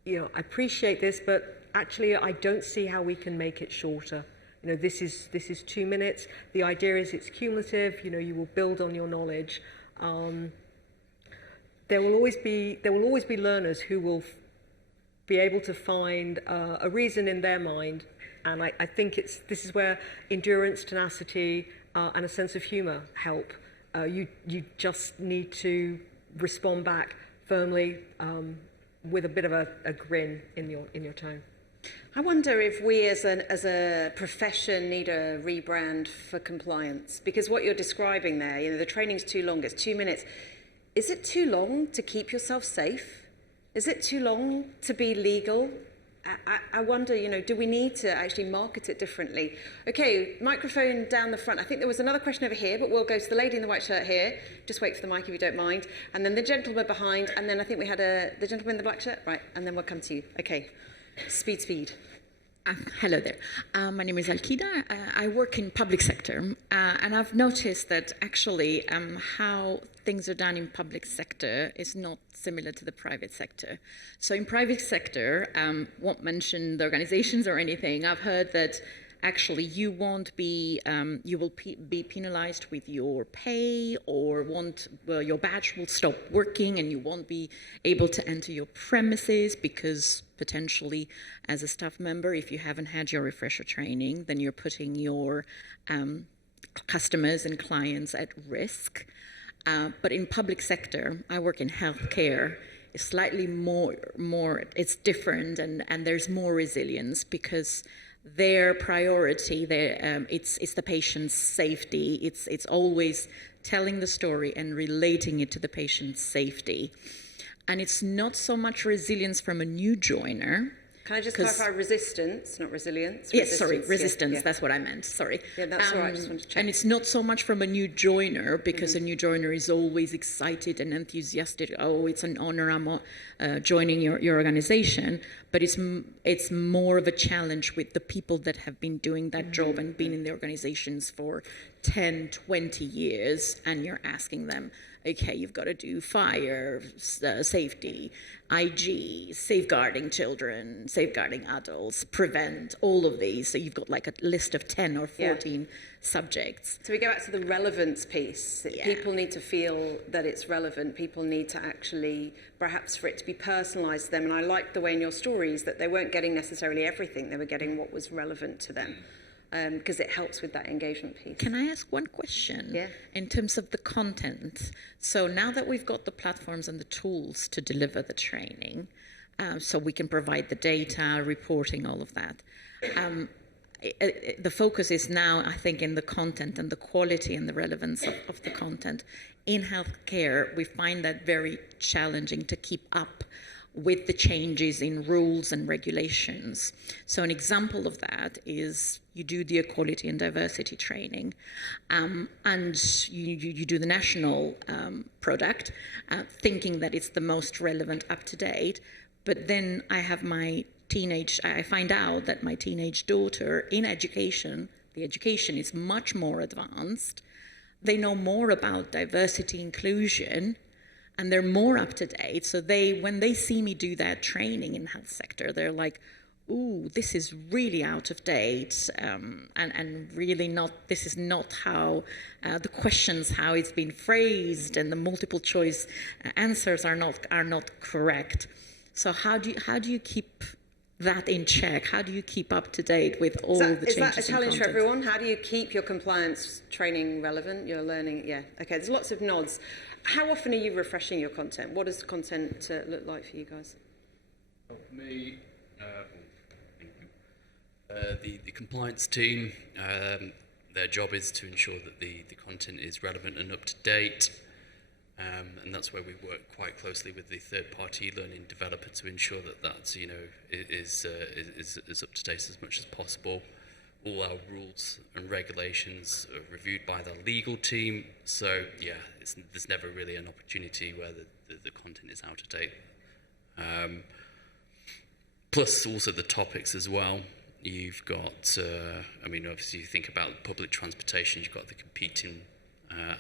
I appreciate this, but actually I don't see how we can make it shorter. This is 2 minutes. The idea is it's cumulative, you will build on your knowledge. There will always be learners who will be able to find a reason in their mind, and I think this is where endurance, tenacity, and a sense of humor help. You just need to respond back firmly with a bit of a grin in your tone. I wonder if we as a profession need a rebrand for compliance, because what you're describing there, the training's too long, it's 2 minutes. Is it too long to keep yourself safe? Is it too long to be legal? I wonder, do we need to actually market it differently? Okay, microphone down the front. I think there was another question over here, but we'll go to the lady in the white shirt here. Just wait for the mic if you don't mind. And then the gentleman behind, and then I think we had the gentleman in the black shirt. Right, and then we'll come to you. Okay, speed. Hello there. My name is Alkida. I work in public sector, and I've noticed that actually how things are done in public sector is not similar to the private sector. So in private sector, won't mention the organizations or anything, I've heard that actually you won't be, you will be penalized with your pay, or your badge will stop working and you won't be able to enter your premises because potentially as a staff member, if you haven't had your refresher training, then you're putting your customers and clients at risk. But in public sector, I work in healthcare, it's slightly more it's different, and there's more resilience because their priority, it's the patient's safety. It's always telling the story and relating it to the patient's safety. And it's not so much resilience from a new joiner. Can I just clarify resistance, not resilience? Yes, sorry, resistance, yeah. That's what I meant, sorry. Yeah, that's all right, I just wanted to check. And it's not so much from a new joiner, because a new joiner is always excited and enthusiastic. Oh, it's an honor, I'm joining your organization. But it's more of a challenge with the people that have been doing that job and been in the organizations for 10, 20 years, and you're asking them okay, you've got to do fire, safety, IG, safeguarding children, safeguarding adults, prevent, all of these. So you've got like a list of 10 or 14 subjects. So we go back to the relevance piece. Yeah. People need to feel that it's relevant. People need to actually, perhaps for it to be personalised to them. And I liked the way in your stories that they weren't getting necessarily everything. They were getting what was relevant to them. Because it helps with that engagement piece. Can I ask one question? Yeah. In terms of the content, so now that we've got the platforms and the tools to deliver the training, so we can provide the data, reporting, all of that, the focus is now, I think, in the content and the quality and the relevance of the content. In healthcare, we find that very challenging to keep up with the changes in rules and regulations. So an example of that is you do the equality and diversity training, and you do the national product, thinking that it's the most relevant, up to date. But then I find out that my teenage daughter in education, the education is much more advanced. They know more about diversity, inclusion, and they're more up to date. So when they see me do that training in health sector, they're like, ooh, this is really out of date, and really not, this is not how the questions, how it's been phrased, and the multiple choice answers are not correct. So how do you keep that in check? How do you keep up to date with all the changes in content? Is that a challenge for everyone? How do you keep your compliance training relevant, your learning? Yeah, okay, there's lots of nods. How often are you refreshing your content? What does content look like for you guys? Well, for me, the compliance team, their job is to ensure that the content is relevant and up to date. And that's where we work quite closely with the third-party learning developer to ensure that that's, is up to date as much as possible. All our rules and regulations are reviewed by the legal team. So yeah, there's never really an opportunity where the content is out of date. Plus also the topics as well. You've got, obviously you think about public transportation, you've got the competing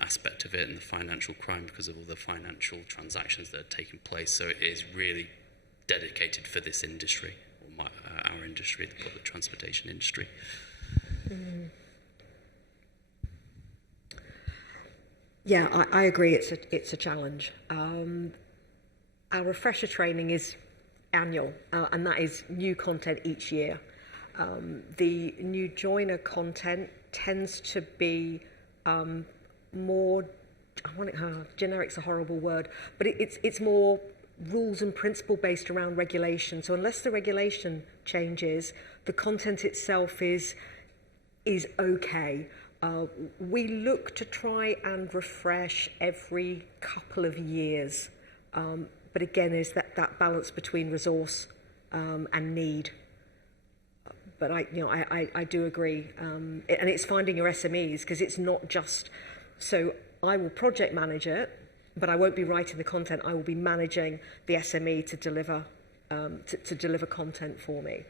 aspect of it and the financial crime because of all the financial transactions that are taking place. So it is really dedicated for this industry, or our industry, the public transportation industry. Yeah, I agree. It's a challenge. Our refresher training is annual, and that is new content each year. The new joiner content tends to be more, generic's a horrible word, but it's more rules and principle based around regulation. So unless the regulation changes, the content itself is okay. We look to try and refresh every couple of years, but again, is that balance between resource and need. But I do agree, and it's finding your SMEs, because it's not just, so I will project manage it, but I won't be writing the content. I will be managing the SME to deliver content for me.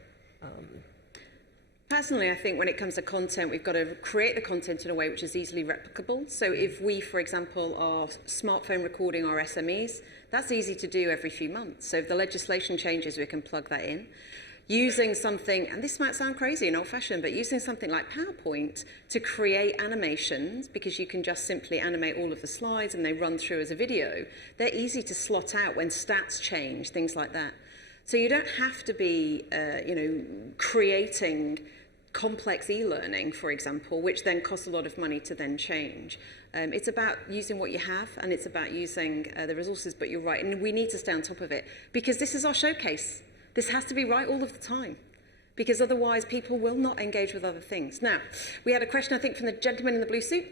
Personally, I think when it comes to content, we've got to create the content in a way which is easily replicable. So if we, for example, are smartphone recording our SMEs, that's easy to do every few months. So if the legislation changes, we can plug that in. Using something, and this might sound crazy and old-fashioned, but using something like PowerPoint to create animations, because you can just simply animate all of the slides and they run through as a video, they're easy to slot out when stats change, things like that. So you don't have to be, creating complex e-learning, for example, which then costs a lot of money to then change. It's about using what you have, and it's about using the resources, but you're right, and we need to stay on top of it, because this is our showcase. This has to be right all of the time, because otherwise people will not engage with other things. Now, we had a question, I think, from the gentleman in the blue suit.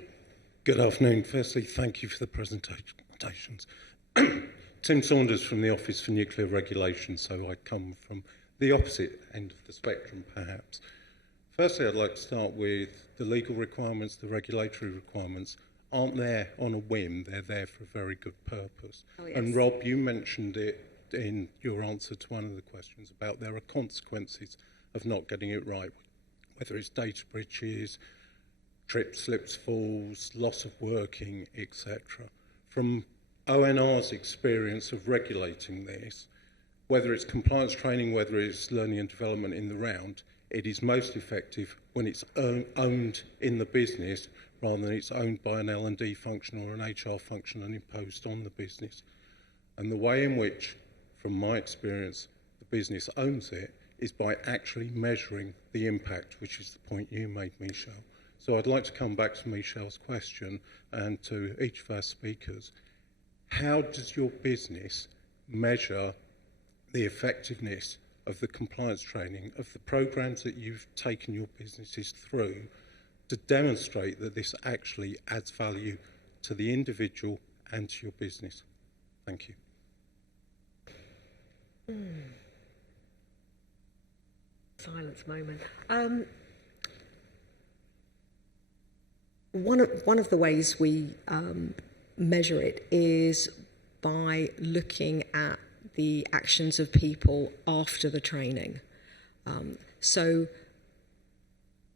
Good afternoon. Firstly, thank you for the presentations. Tim Saunders from the Office for Nuclear Regulation, so I come from the opposite end of the spectrum, perhaps. Firstly, I'd like to start with the legal requirements, the regulatory requirements aren't there on a whim, they're there for a very good purpose. Oh, yes. And Rob, you mentioned it in your answer to one of the questions about there are consequences of not getting it right, whether it's data breaches, trips, slips, falls, loss of working, etc. From ONR's experience of regulating this, whether it's compliance training, whether it's learning and development in the round, it is most effective when it's owned in the business rather than it's owned by an L&D function or an HR function and imposed on the business. And the way in which, from my experience, the business owns it is by actually measuring the impact, which is the point you made, Michelle. So I'd like to come back to Michelle's question and to each of our speakers. How does your business measure the effectiveness of the compliance training, of the programs that you've taken your businesses through to demonstrate that this actually adds value to the individual and to your business? Thank you. Silence moment. One of the ways we measure it is by looking at the actions of people after the training. So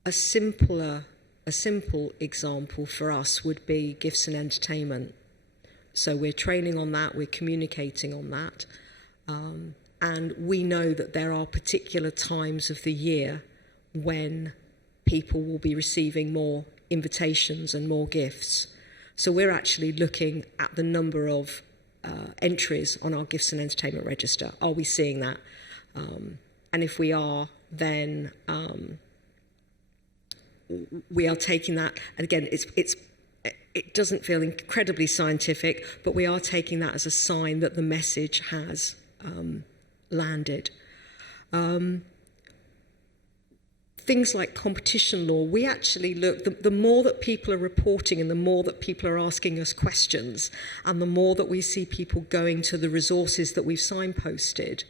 a simple example for us would be gifts and entertainment. So we're training on that, we're communicating on that, and we know that there are particular times of the year when people will be receiving more invitations and more gifts. So we're actually looking at the number of entries on our gifts and entertainment register. Are we seeing that? And if we are, then we are taking that. And again, it doesn't feel incredibly scientific, but we are taking that as a sign that the message has landed. Things like competition law, we actually look, the more that people are reporting and the more that people are asking us questions and the more that we see people going to the resources that we've signposted,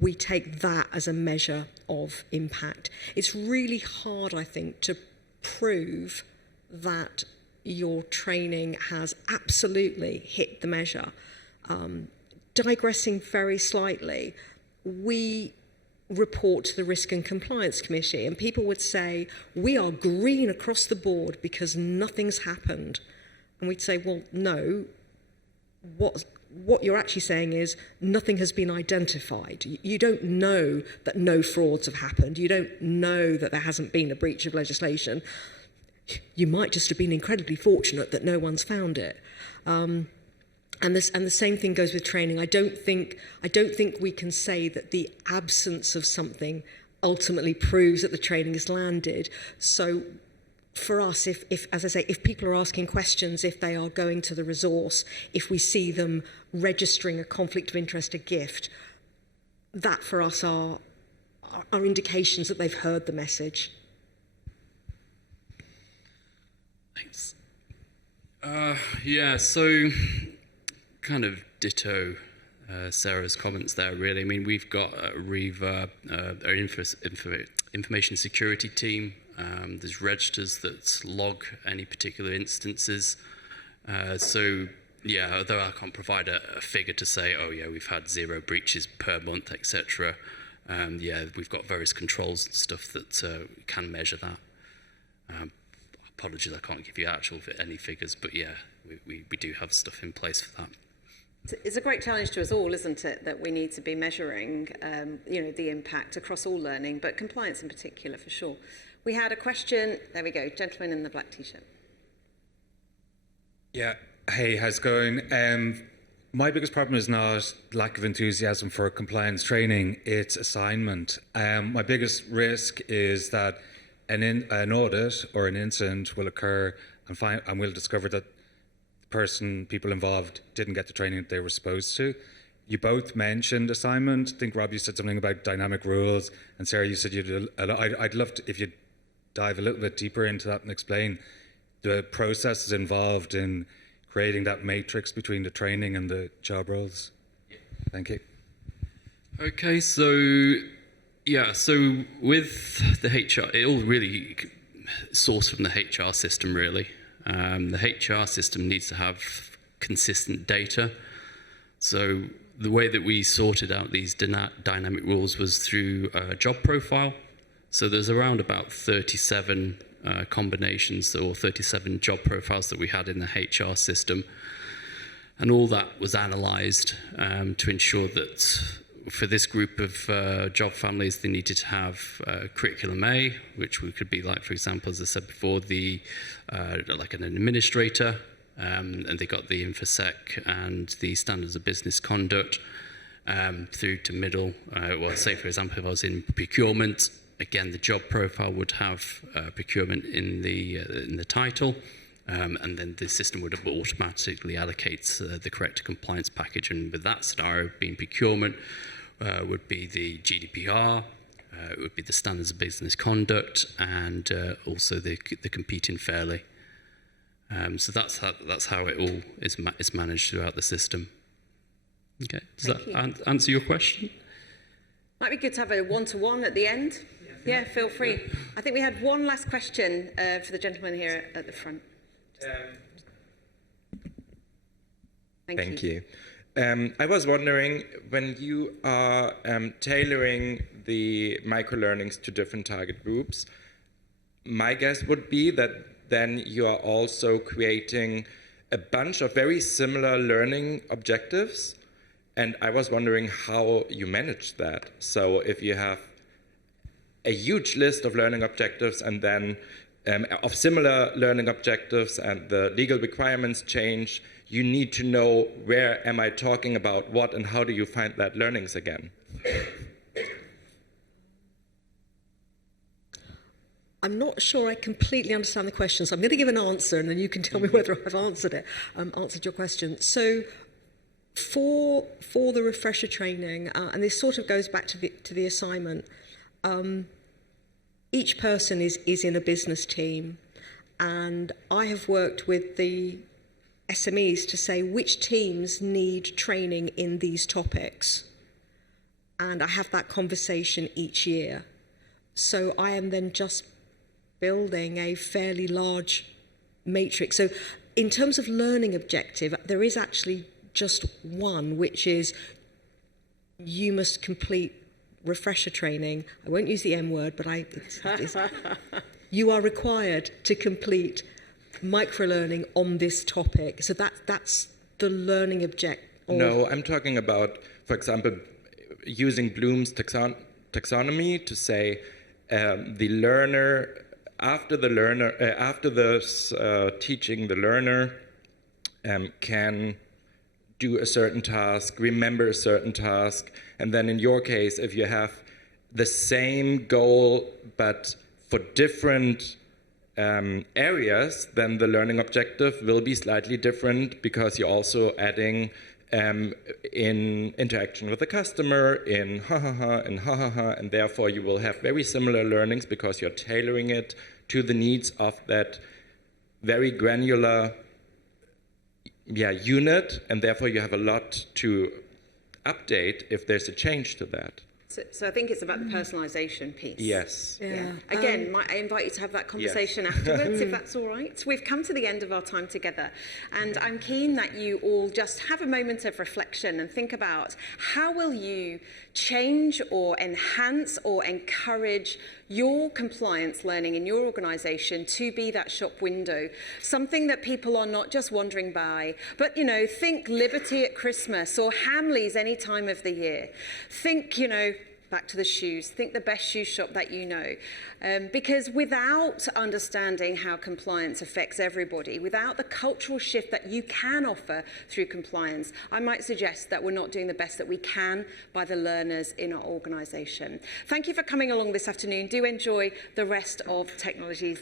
we take that as a measure of impact. It's really hard, I think, to prove that your training has absolutely hit the measure. Digressing very slightly, we report to the Risk and Compliance Committee, and people would say, we are green across the board because nothing's happened. And we'd say, well, no, what you're actually saying is nothing has been identified. You don't know that no frauds have happened. You don't know that there hasn't been a breach of legislation. You might just have been incredibly fortunate that no one's found it. And the same thing goes with training. I don't think we can say that the absence of something ultimately proves that the training is landed. So for us, if as I say, if people are asking questions, if they are going to the resource, if we see them registering a conflict of interest, a gift, that for us are indications that they've heard the message. Thanks. Yeah, so kind of ditto Sarah's comments there, really. I mean, we've got Reva, our information security team. There's registers that log any particular instances. So, yeah, although I can't provide a figure to say, oh, yeah, we've had 0 breaches per month, etc. Yeah, we've got various controls and stuff that can measure that. Apologies, I can't give you any figures, but yeah, we do have stuff in place for that. It's a great challenge to us all, isn't it, that we need to be measuring, the impact across all learning, but compliance in particular, for sure. We had a question. There we go, gentleman in the black t-shirt. Yeah, hey, how's it going? My biggest problem is not lack of enthusiasm for compliance training, it's assignment. My biggest risk is that an audit or an incident will occur and we'll discover that people involved didn't get the training that they were supposed to. You both mentioned assignment. I think Rob, you said something about dynamic rules, and Sarah, you said I'd love to, if you'd dive a little bit deeper into that and explain the processes involved in creating that matrix between the training and the job roles. Thank you. Okay, so yeah, so with the HR, it all really sourced from the HR system, really. The HR system needs to have consistent data. So the way that we sorted out these dynamic rules was through a job profile. So there's around about 37 combinations or 37 job profiles that we had in the HR system. And all that was analysed to ensure that for this group of job families, they needed to have curriculum A, which could be like, for example, as I said before, like an administrator, and they got the InfoSec and the standards of business conduct through to middle. Well, say, for example, if I was in procurement, again, the job profile would have procurement in the title. And then the system would automatically allocate the correct compliance package. And with that scenario being procurement, would be the GDPR, it would be the standards of business conduct, and also the competing fairly. So that's how it all is managed throughout the system. Okay, does that answer your question? Might be good to have a one-to-one at the end. Yeah, feel free. I think we had one last question for the gentleman here at the front. Thank you. I was wondering, when you are tailoring the microlearnings to different target groups, my guess would be that then you are also creating a bunch of very similar learning objectives. And I was wondering how you manage that. So if you have a huge list of learning objectives and then of similar learning objectives and the legal requirements change, you need to know where am I talking about what and how do you find that learnings again? I'm not sure I completely understand the question, so I'm going to give an answer and then you can tell me whether I've answered your question. So for the refresher training, and this sort of goes back to the assignment, each person is in a business team, and I have worked with the SMEs to say which teams need training in these topics. And I have that conversation each year. So I am then just building a fairly large matrix. So in terms of learning objective, there is actually just one, which is you must complete refresher training. I won't use the M word, but you are required to complete microlearning on this topic. So that's the learning objective. No, I'm talking about, for example, using Bloom's taxonomy to say the learner, after teaching, the learner can do a certain task, remember a certain task, and then in your case, if you have the same goal but for different areas, then the learning objective will be slightly different because you're also adding in interaction with the customer, in ha-ha-ha, and ha-ha-ha, and therefore you will have very similar learnings because you're tailoring it to the needs of that very granular unit, and therefore you have a lot to update if there's a change to that. So I think it's about the personalisation piece. Yes. Yeah. Again, I invite you to have that conversation afterwards, if that's all right. We've come to the end of our time together, and I'm keen that you all just have a moment of reflection and think about how will you change or enhance or encourage your compliance learning in your organisation to be that shop window, something that people are not just wandering by, but, think Liberty at Christmas or Hamleys any time of the year. Think, back to the shoes, think the best shoe shop that you know. Because without understanding how compliance affects everybody, without the cultural shift that you can offer through compliance, I might suggest that we're not doing the best that we can by the learners in our organisation. Thank you for coming along this afternoon. Do enjoy the rest of Technologies.